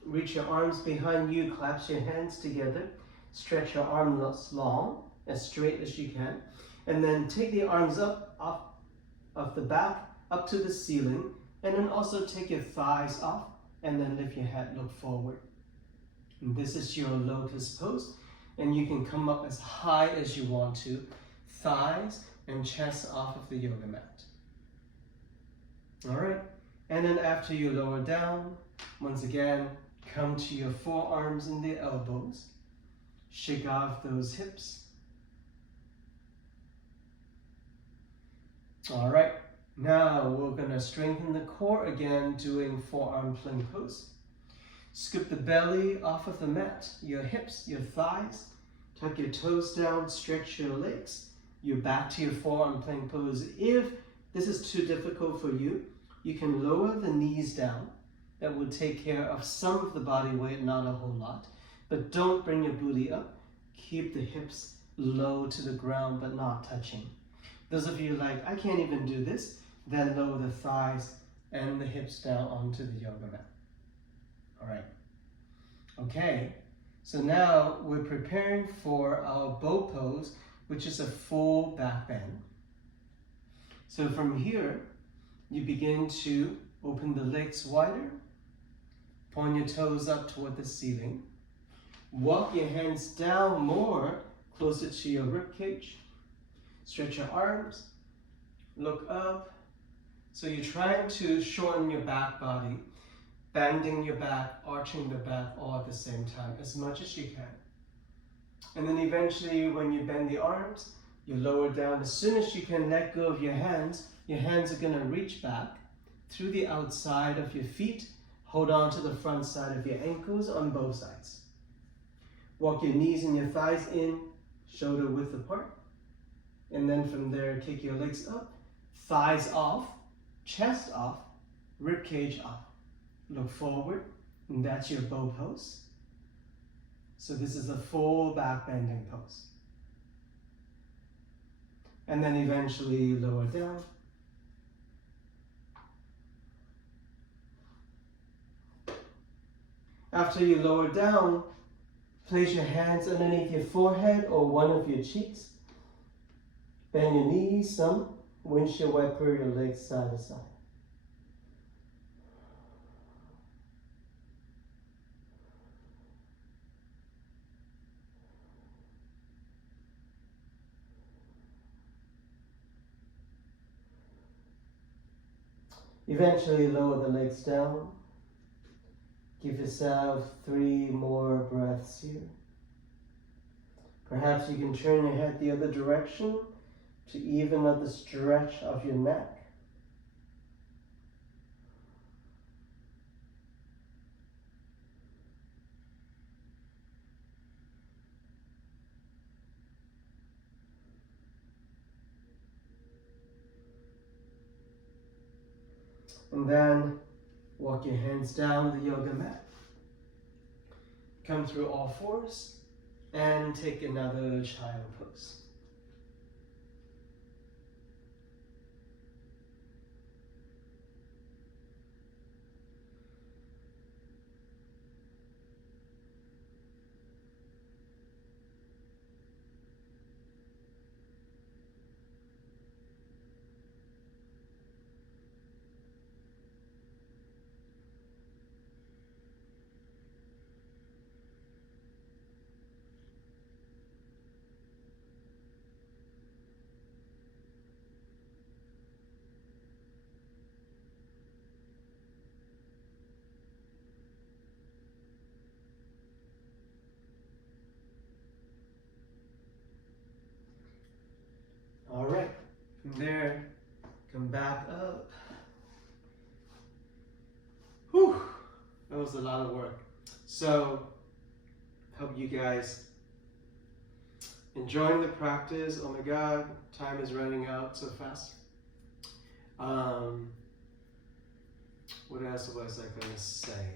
Reach your arms behind you, collapse your hands together. Stretch your arms long, as straight as you can. And then take the arms up off of the back, up to the ceiling. And then also take your thighs off, and then lift your head, look forward. And this is your locust pose. And you can come up as high as you want to. Thighs and chest off of the yoga mat. All right. And then after you lower down, once again, come to your forearms and the elbows. Shake off those hips. All right. Now we're going to strengthen the core again, doing forearm plank pose. Scoop the belly off of the mat, your hips, your thighs. Tuck your toes down, stretch your legs. You're back to your forearm plank pose. If this is too difficult for you, you can lower the knees down. That will take care of some of the body weight, not a whole lot. But don't bring your booty up. Keep the hips low to the ground, but not touching. Those of you like, I can't even do this, then lower the thighs and the hips down onto the yoga mat. All right. Okay, so now we're preparing for our bow pose, which is a full back bend. So from here, you begin to open the legs wider, point your toes up toward the ceiling, walk your hands down more, closer to your rib cage, stretch your arms, look up. So you're trying to shorten your back body, bending your back, arching the back all at the same time, as much as you can. And then eventually when you bend the arms, you lower down. As soon as you can let go of your hands are going to reach back through the outside of your feet, hold on to the front side of your ankles on both sides. Walk your knees and your thighs in, shoulder width apart. And then from there, kick your legs up, thighs off, chest off, rib cage off. Look forward, and that's your bow pose. So this is a full back bending pose. And then eventually lower down. After you lower down, place your hands underneath your forehead or one of your cheeks. Bend your knees some, windshield wiper your legs side to side. Eventually lower the legs down. Give yourself 3 more breaths here. Perhaps you can turn your head the other direction to even up the stretch of your neck. And then walk your hands down the yoga mat. Come through all fours and take another child pose. All right, from there, come back up. Whew, that was a lot of work. So, hope you guys enjoying the practice. Oh my God, time is running out so fast. What else was I gonna say?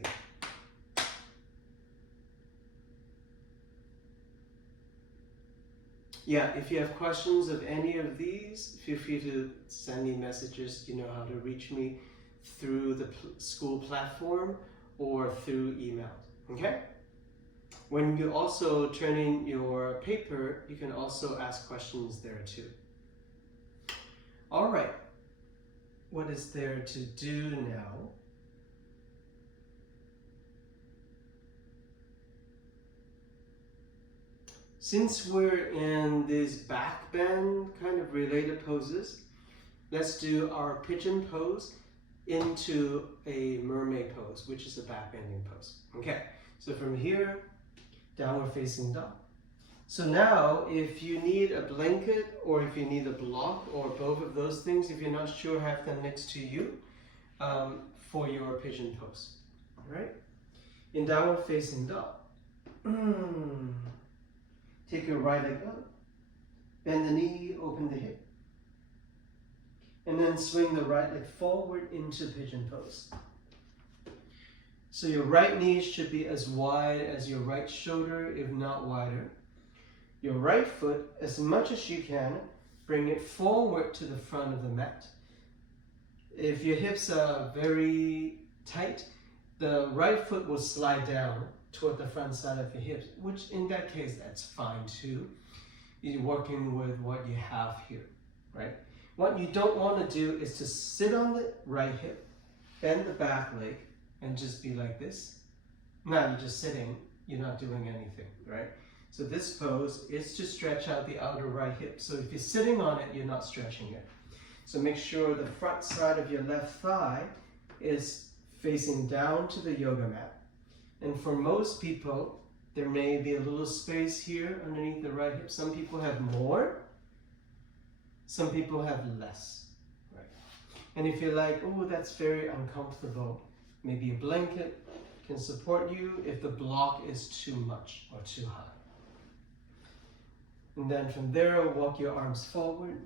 Yeah, if you have questions of any of these, feel free to send me messages. You know how to reach me through the school platform or through email, okay? When you also turn in your paper, you can also ask questions there too. All right, what is there to do now? Since we're in these back bend kind of related poses, let's do our pigeon pose into a mermaid pose, which is a back bending pose. Okay, so from here, downward facing dog. So now, if you need a blanket or if you need a block or both of those things, if you're not sure, have them next to you for your pigeon pose. All right, in downward facing dog. Take your right leg up, bend the knee, open the hip, and then swing the right leg forward into pigeon pose. So your right knee should be as wide as your right shoulder, if not wider. Your right foot, as much as you can, bring it forward to the front of the mat. If your hips are very tight, the right foot will slide down toward the front side of your hips, which in that case, that's fine too. you're working with what you have here, right? What you don't want to do is to sit on the right hip, bend the back leg, and just be like this. Now you're just sitting, you're not doing anything, right? So this pose is to stretch out the outer right hip. So if you're sitting on it, you're not stretching it. So make sure the front side of your left thigh is facing down to the yoga mat. And for most people, there may be a little space here underneath the right hip. Some people have more, some people have less, right? And if you're like, oh, that's very uncomfortable, maybe a blanket can support you if the block is too much or too high. And then from there, walk your arms forward.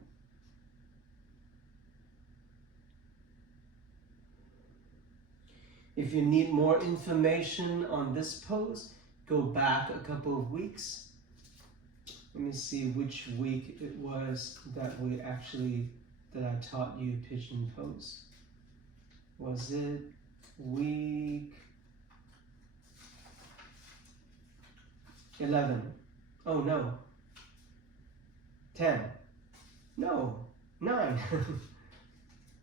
If you need more information on this pose, go back a couple of weeks. Let me see which week it was that I taught you pigeon pose. Was it week 11? Oh no. 10. No, 9.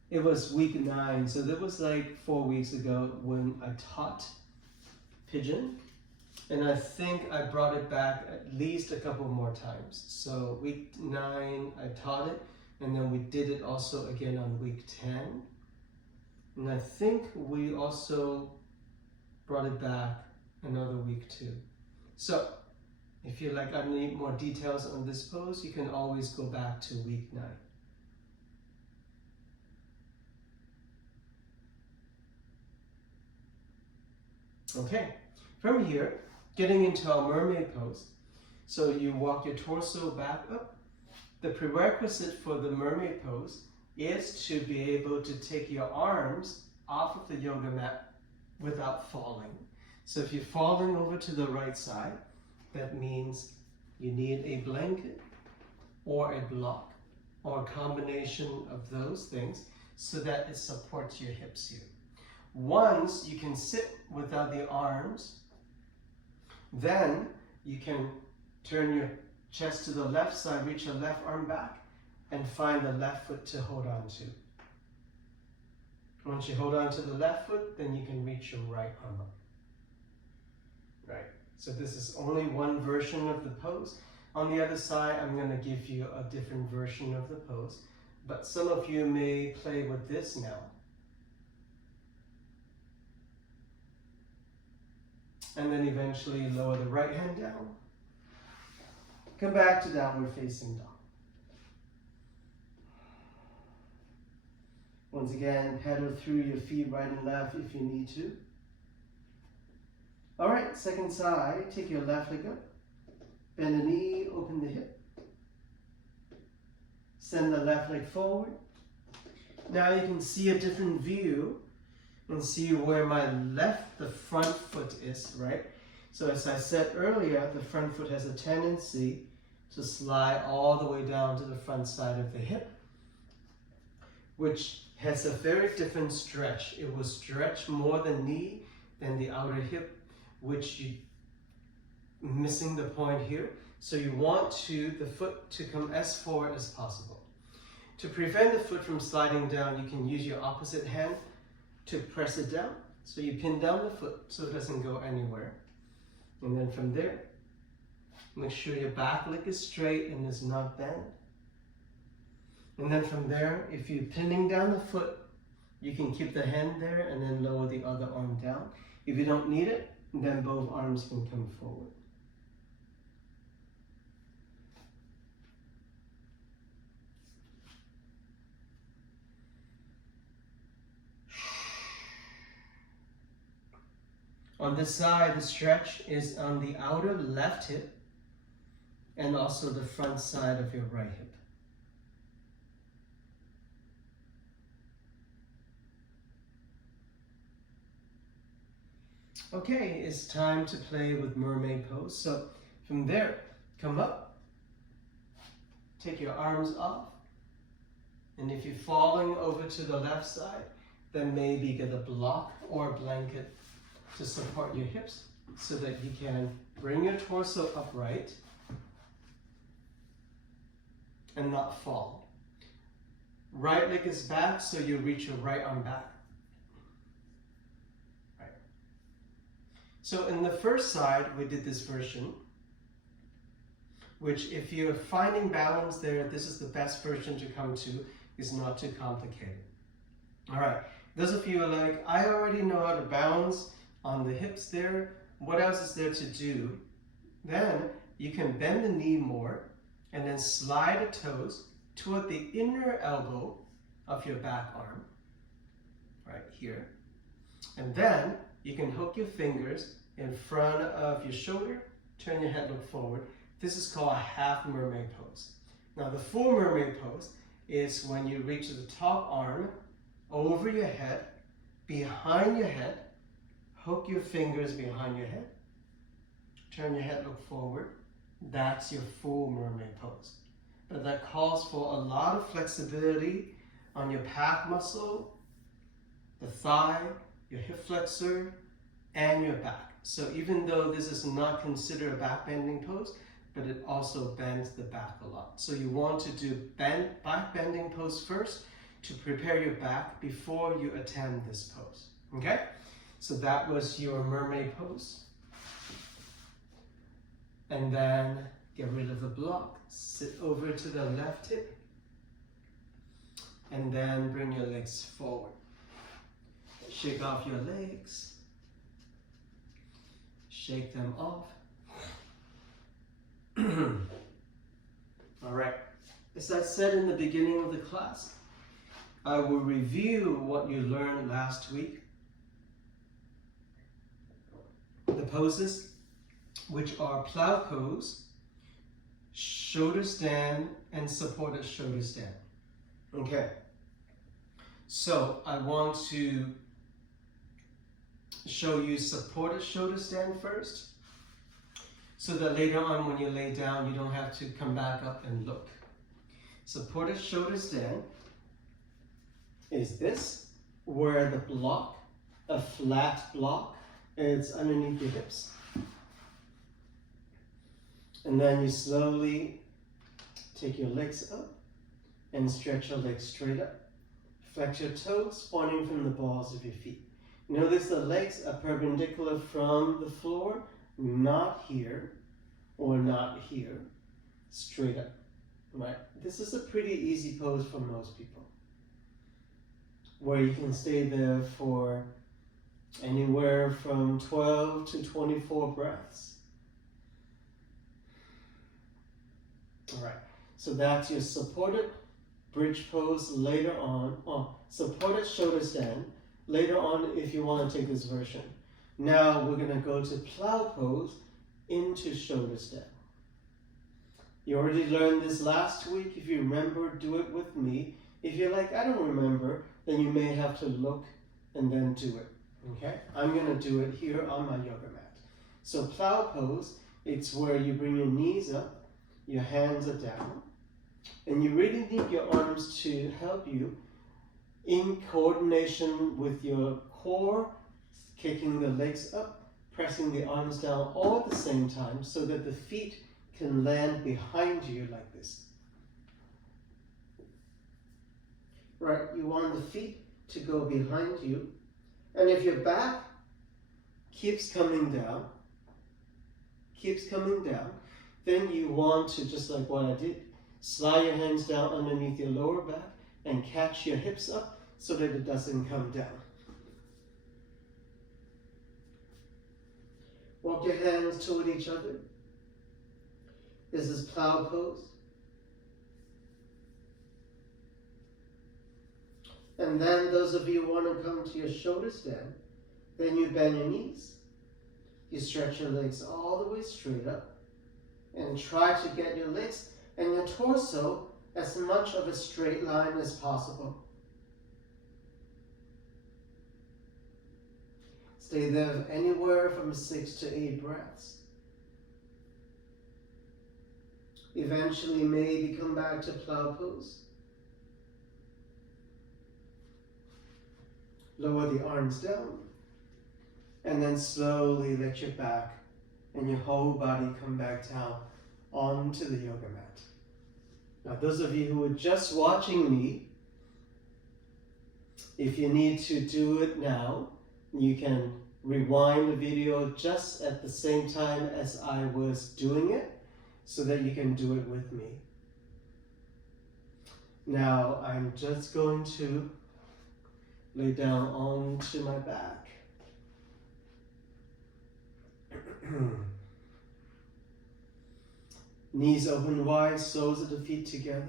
It was week 9, so that was like 4 weeks ago when I taught pigeon, and I think I brought it back at least a couple more times. So week 9 I taught it, and then we did it also again on week 10, and I think we also brought it back another week too. So if you're like, I need more details on this pose, you can always go back to week 9. Okay, from here, getting into our mermaid pose. So you walk your torso back up. The prerequisite for the mermaid pose is to be able to take your arms off of the yoga mat without falling. So if you're falling over to the right side, that means you need a blanket or a block or a combination of those things so that it supports your hips here. Once you can sit without the arms, then you can turn your chest to the left side, reach your left arm back, and find the left foot to hold on to. Once you hold on to the left foot, then you can reach your right arm up. Right, so this is only one version of the pose. On the other side, I'm going to give you a different version of the pose, but some of you may play with this now. And then eventually lower the right hand down. Come back to downward facing dog. Once again, pedal through your feet right and left if you need to. All right, second side, take your left leg up. Bend the knee, open the hip. Send the left leg forward. Now you can see a different view and see where my left, the front foot is, right? So as I said earlier, the front foot has a tendency to slide all the way down to the front side of the hip, which has a very different stretch. It will stretch more the knee than the outer hip, which you missing the point here. So you want the foot to come as forward as possible. To prevent the foot from sliding down, you can use your opposite hand to press it down. So you pin down the foot so it doesn't go anywhere. And then from there, make sure your back leg is straight and is not bent. And then from there, if you're pinning down the foot, you can keep the hand there and then lower the other arm down. If you don't need it, then both arms can come forward. On this side, the stretch is on the outer left hip and also the front side of your right hip. Okay, it's time to play with mermaid pose. So from there, come up, take your arms off, and if you're falling over to the left side, then maybe get a block or a blanket to support your hips so that you can bring your torso upright and not fall. Right leg is back, so you reach your right arm back. Right. So in the first side, we did this version, which if you're finding balance there, this is the best version to come to. It's not too complicated. All right, those of you who are like, I already know how to balance on the hips there. What else is there to do? Then you can bend the knee more and then slide the toes toward the inner elbow of your back arm, right here. And then you can hook your fingers in front of your shoulder, turn your head, look forward. This is called a half mermaid pose. Now the full mermaid pose is when you reach the top arm over your head, behind your head, hook your fingers behind your head, turn your head, look forward. That's your full mermaid pose. But that calls for a lot of flexibility on your pec muscle, the thigh, your hip flexor, and your back. So even though this is not considered a back bending pose, but it also bends the back a lot. So you want to do back bending pose first to prepare your back before you attempt this pose, okay? So that was your mermaid pose. And then get rid of the block, sit over to the left hip, and then bring your legs forward. Shake off your legs, shake them off. All right, as I said in the beginning of the class, I will review what you learned last week. The poses, which are plow pose, shoulder stand, and supported shoulder stand. Okay, so I want to show you supported shoulder stand first, so that later on when you lay down, you don't have to come back up and look. Supported shoulder stand is this, where the block, a flat block, is underneath your hips. And then you slowly take your legs up and stretch your legs straight up. Flex your toes, pointing from the balls of your feet. Notice the legs are perpendicular from the floor, not here or not here, straight up, right? This is a pretty easy pose for most people, where you can stay there for anywhere from 12 to 24 breaths. All right, so that's your supported bridge pose later on, supported shoulder stand, later on if you want to take this version. Now we're going to go to plow pose into shoulder stand. You already learned this last week. If you remember, do it with me. If you're like, I don't remember, then you may have to look and then do it. Okay? I'm going to do it here on my yoga mat. So plow pose, it's where you bring your knees up, your hands are down, and you really need your arms to help you in coordination with your core, kicking the legs up, pressing the arms down all at the same time so that the feet can land behind you like this. Right, you want the feet to go behind you, and if your back keeps coming down, then you want to, just like what I did, slide your hands down underneath your lower back and catch your hips up so that it doesn't come down. Walk your hands toward each other. This is plow pose. And then those of you who want to come to your shoulder stand, then you bend your knees. You stretch your legs all the way straight up and try to get your legs and your torso as much of a straight line as possible. Stay there anywhere from 6 to 8 breaths. Eventually, maybe come back to plow pose. Lower the arms down, and then slowly let your back and your whole body come back down onto the yoga mat. Now, those of you who are just watching me, if you need to do it now, you can rewind the video just at the same time as I was doing it so that you can do it with me. Now, I'm just going to lay down onto my back. Knees open wide, soles of the feet together.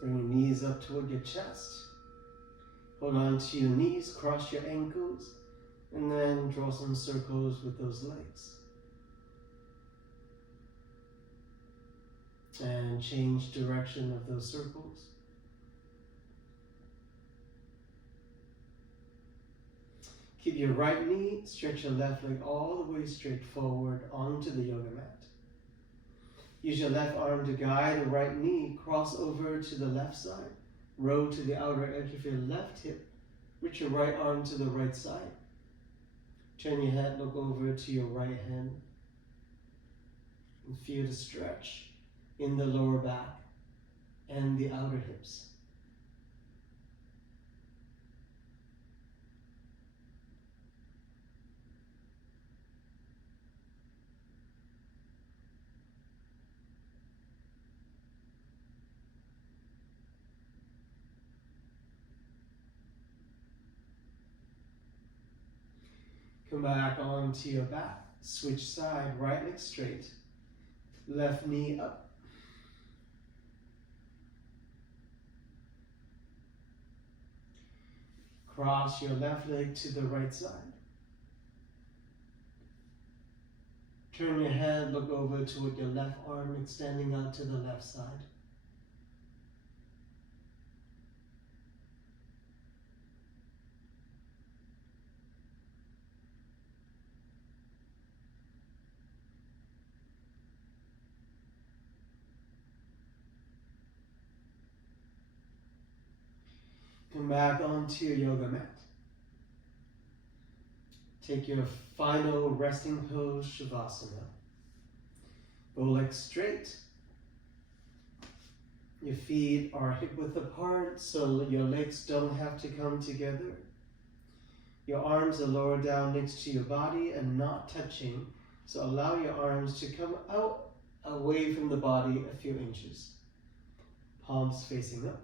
Bring your knees up toward your chest. Hold on to your knees, cross your ankles, and then draw some circles with those legs. And change direction of those circles. Keep your right knee, stretch your left leg all the way straight forward onto the yoga mat. Use your left arm to guide the right knee, cross over to the left side. Roll to the outer edge of your left hip. Reach your right arm to the right side. Turn your head, look over to your right hand. And feel the stretch in the lower back and the outer hips. Come back onto your back. Switch side, right leg straight. Left knee up. Cross your left leg to the right side. Turn your head, look over toward your left arm extending out to the left side. Come back onto your yoga mat. Take your final resting pose, Shavasana. Both legs straight. Your feet are hip width apart, so your legs don't have to come together. Your arms are lower down next to your body and not touching, so allow your arms to come out away from the body a few inches. Palms facing up.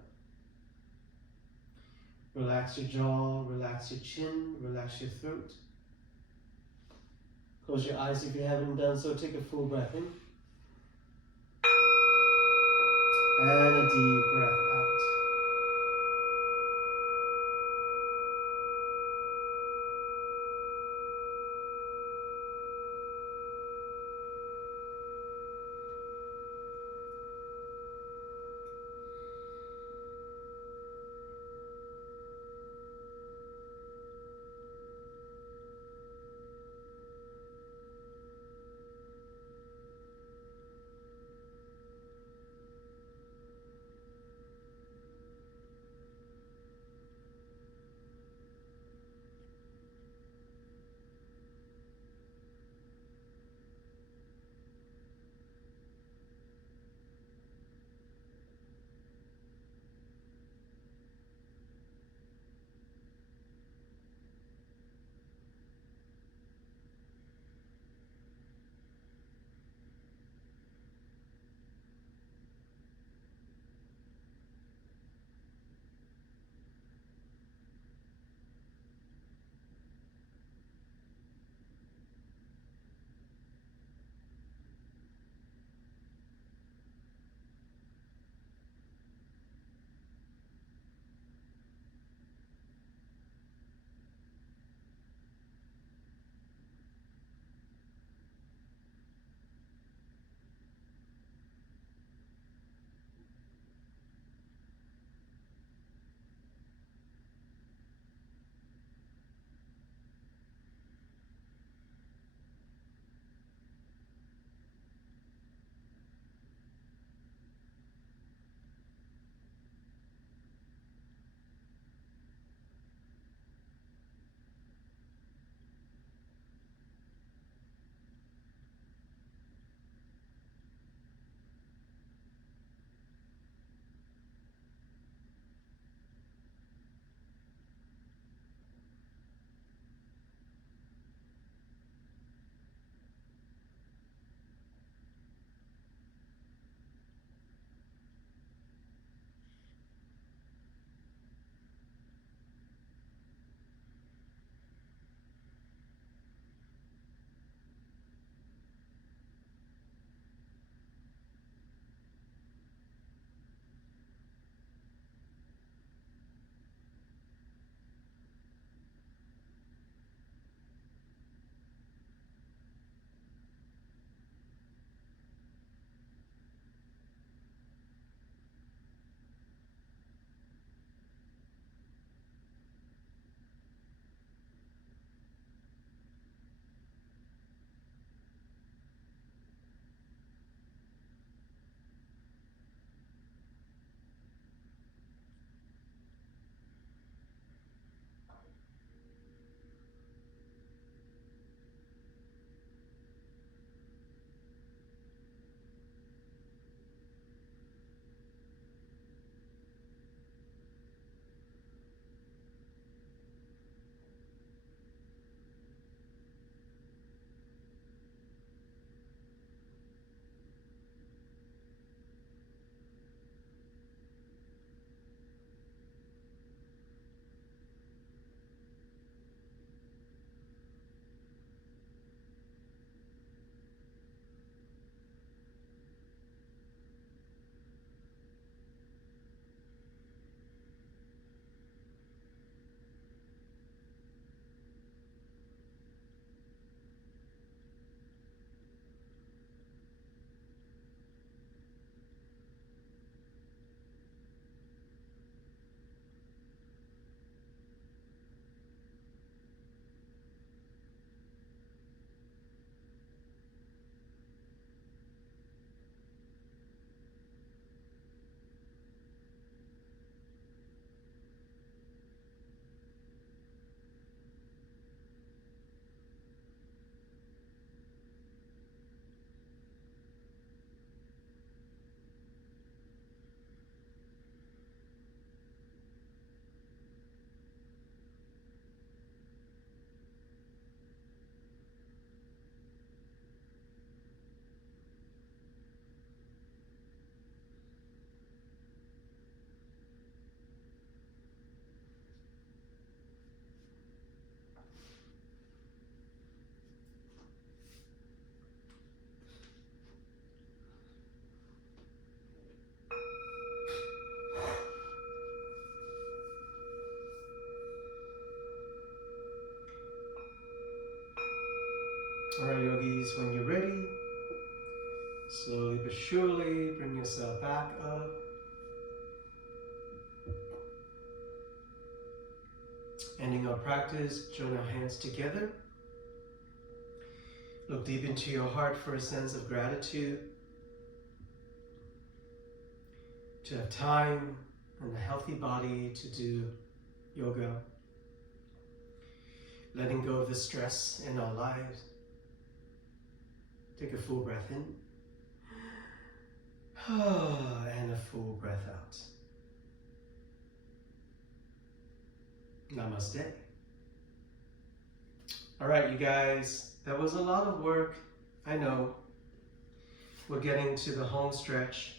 Relax your jaw, relax your chin, relax your throat. Close your eyes if you haven't done so. Take a full breath in. And a deep breath out. Alright, yogis, when you're ready, slowly but surely bring yourself back up. Ending our practice, join our hands together. Look deep into your heart for a sense of gratitude. To have time and a healthy body to do yoga. Letting go of the stress in our lives. Take a full breath in. And a full breath out. Namaste. All right, you guys, that was a lot of work. I know. We're getting to the home stretch.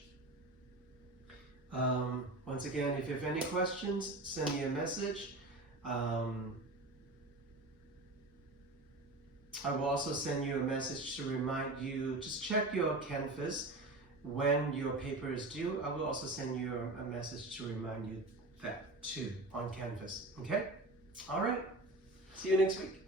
Once again, if you have any questions, send me a message. I will also send you a message to remind you, just check your canvas when your paper is due. I will also send you a message to remind you that too on Canvas. Okay? All right. See you next week.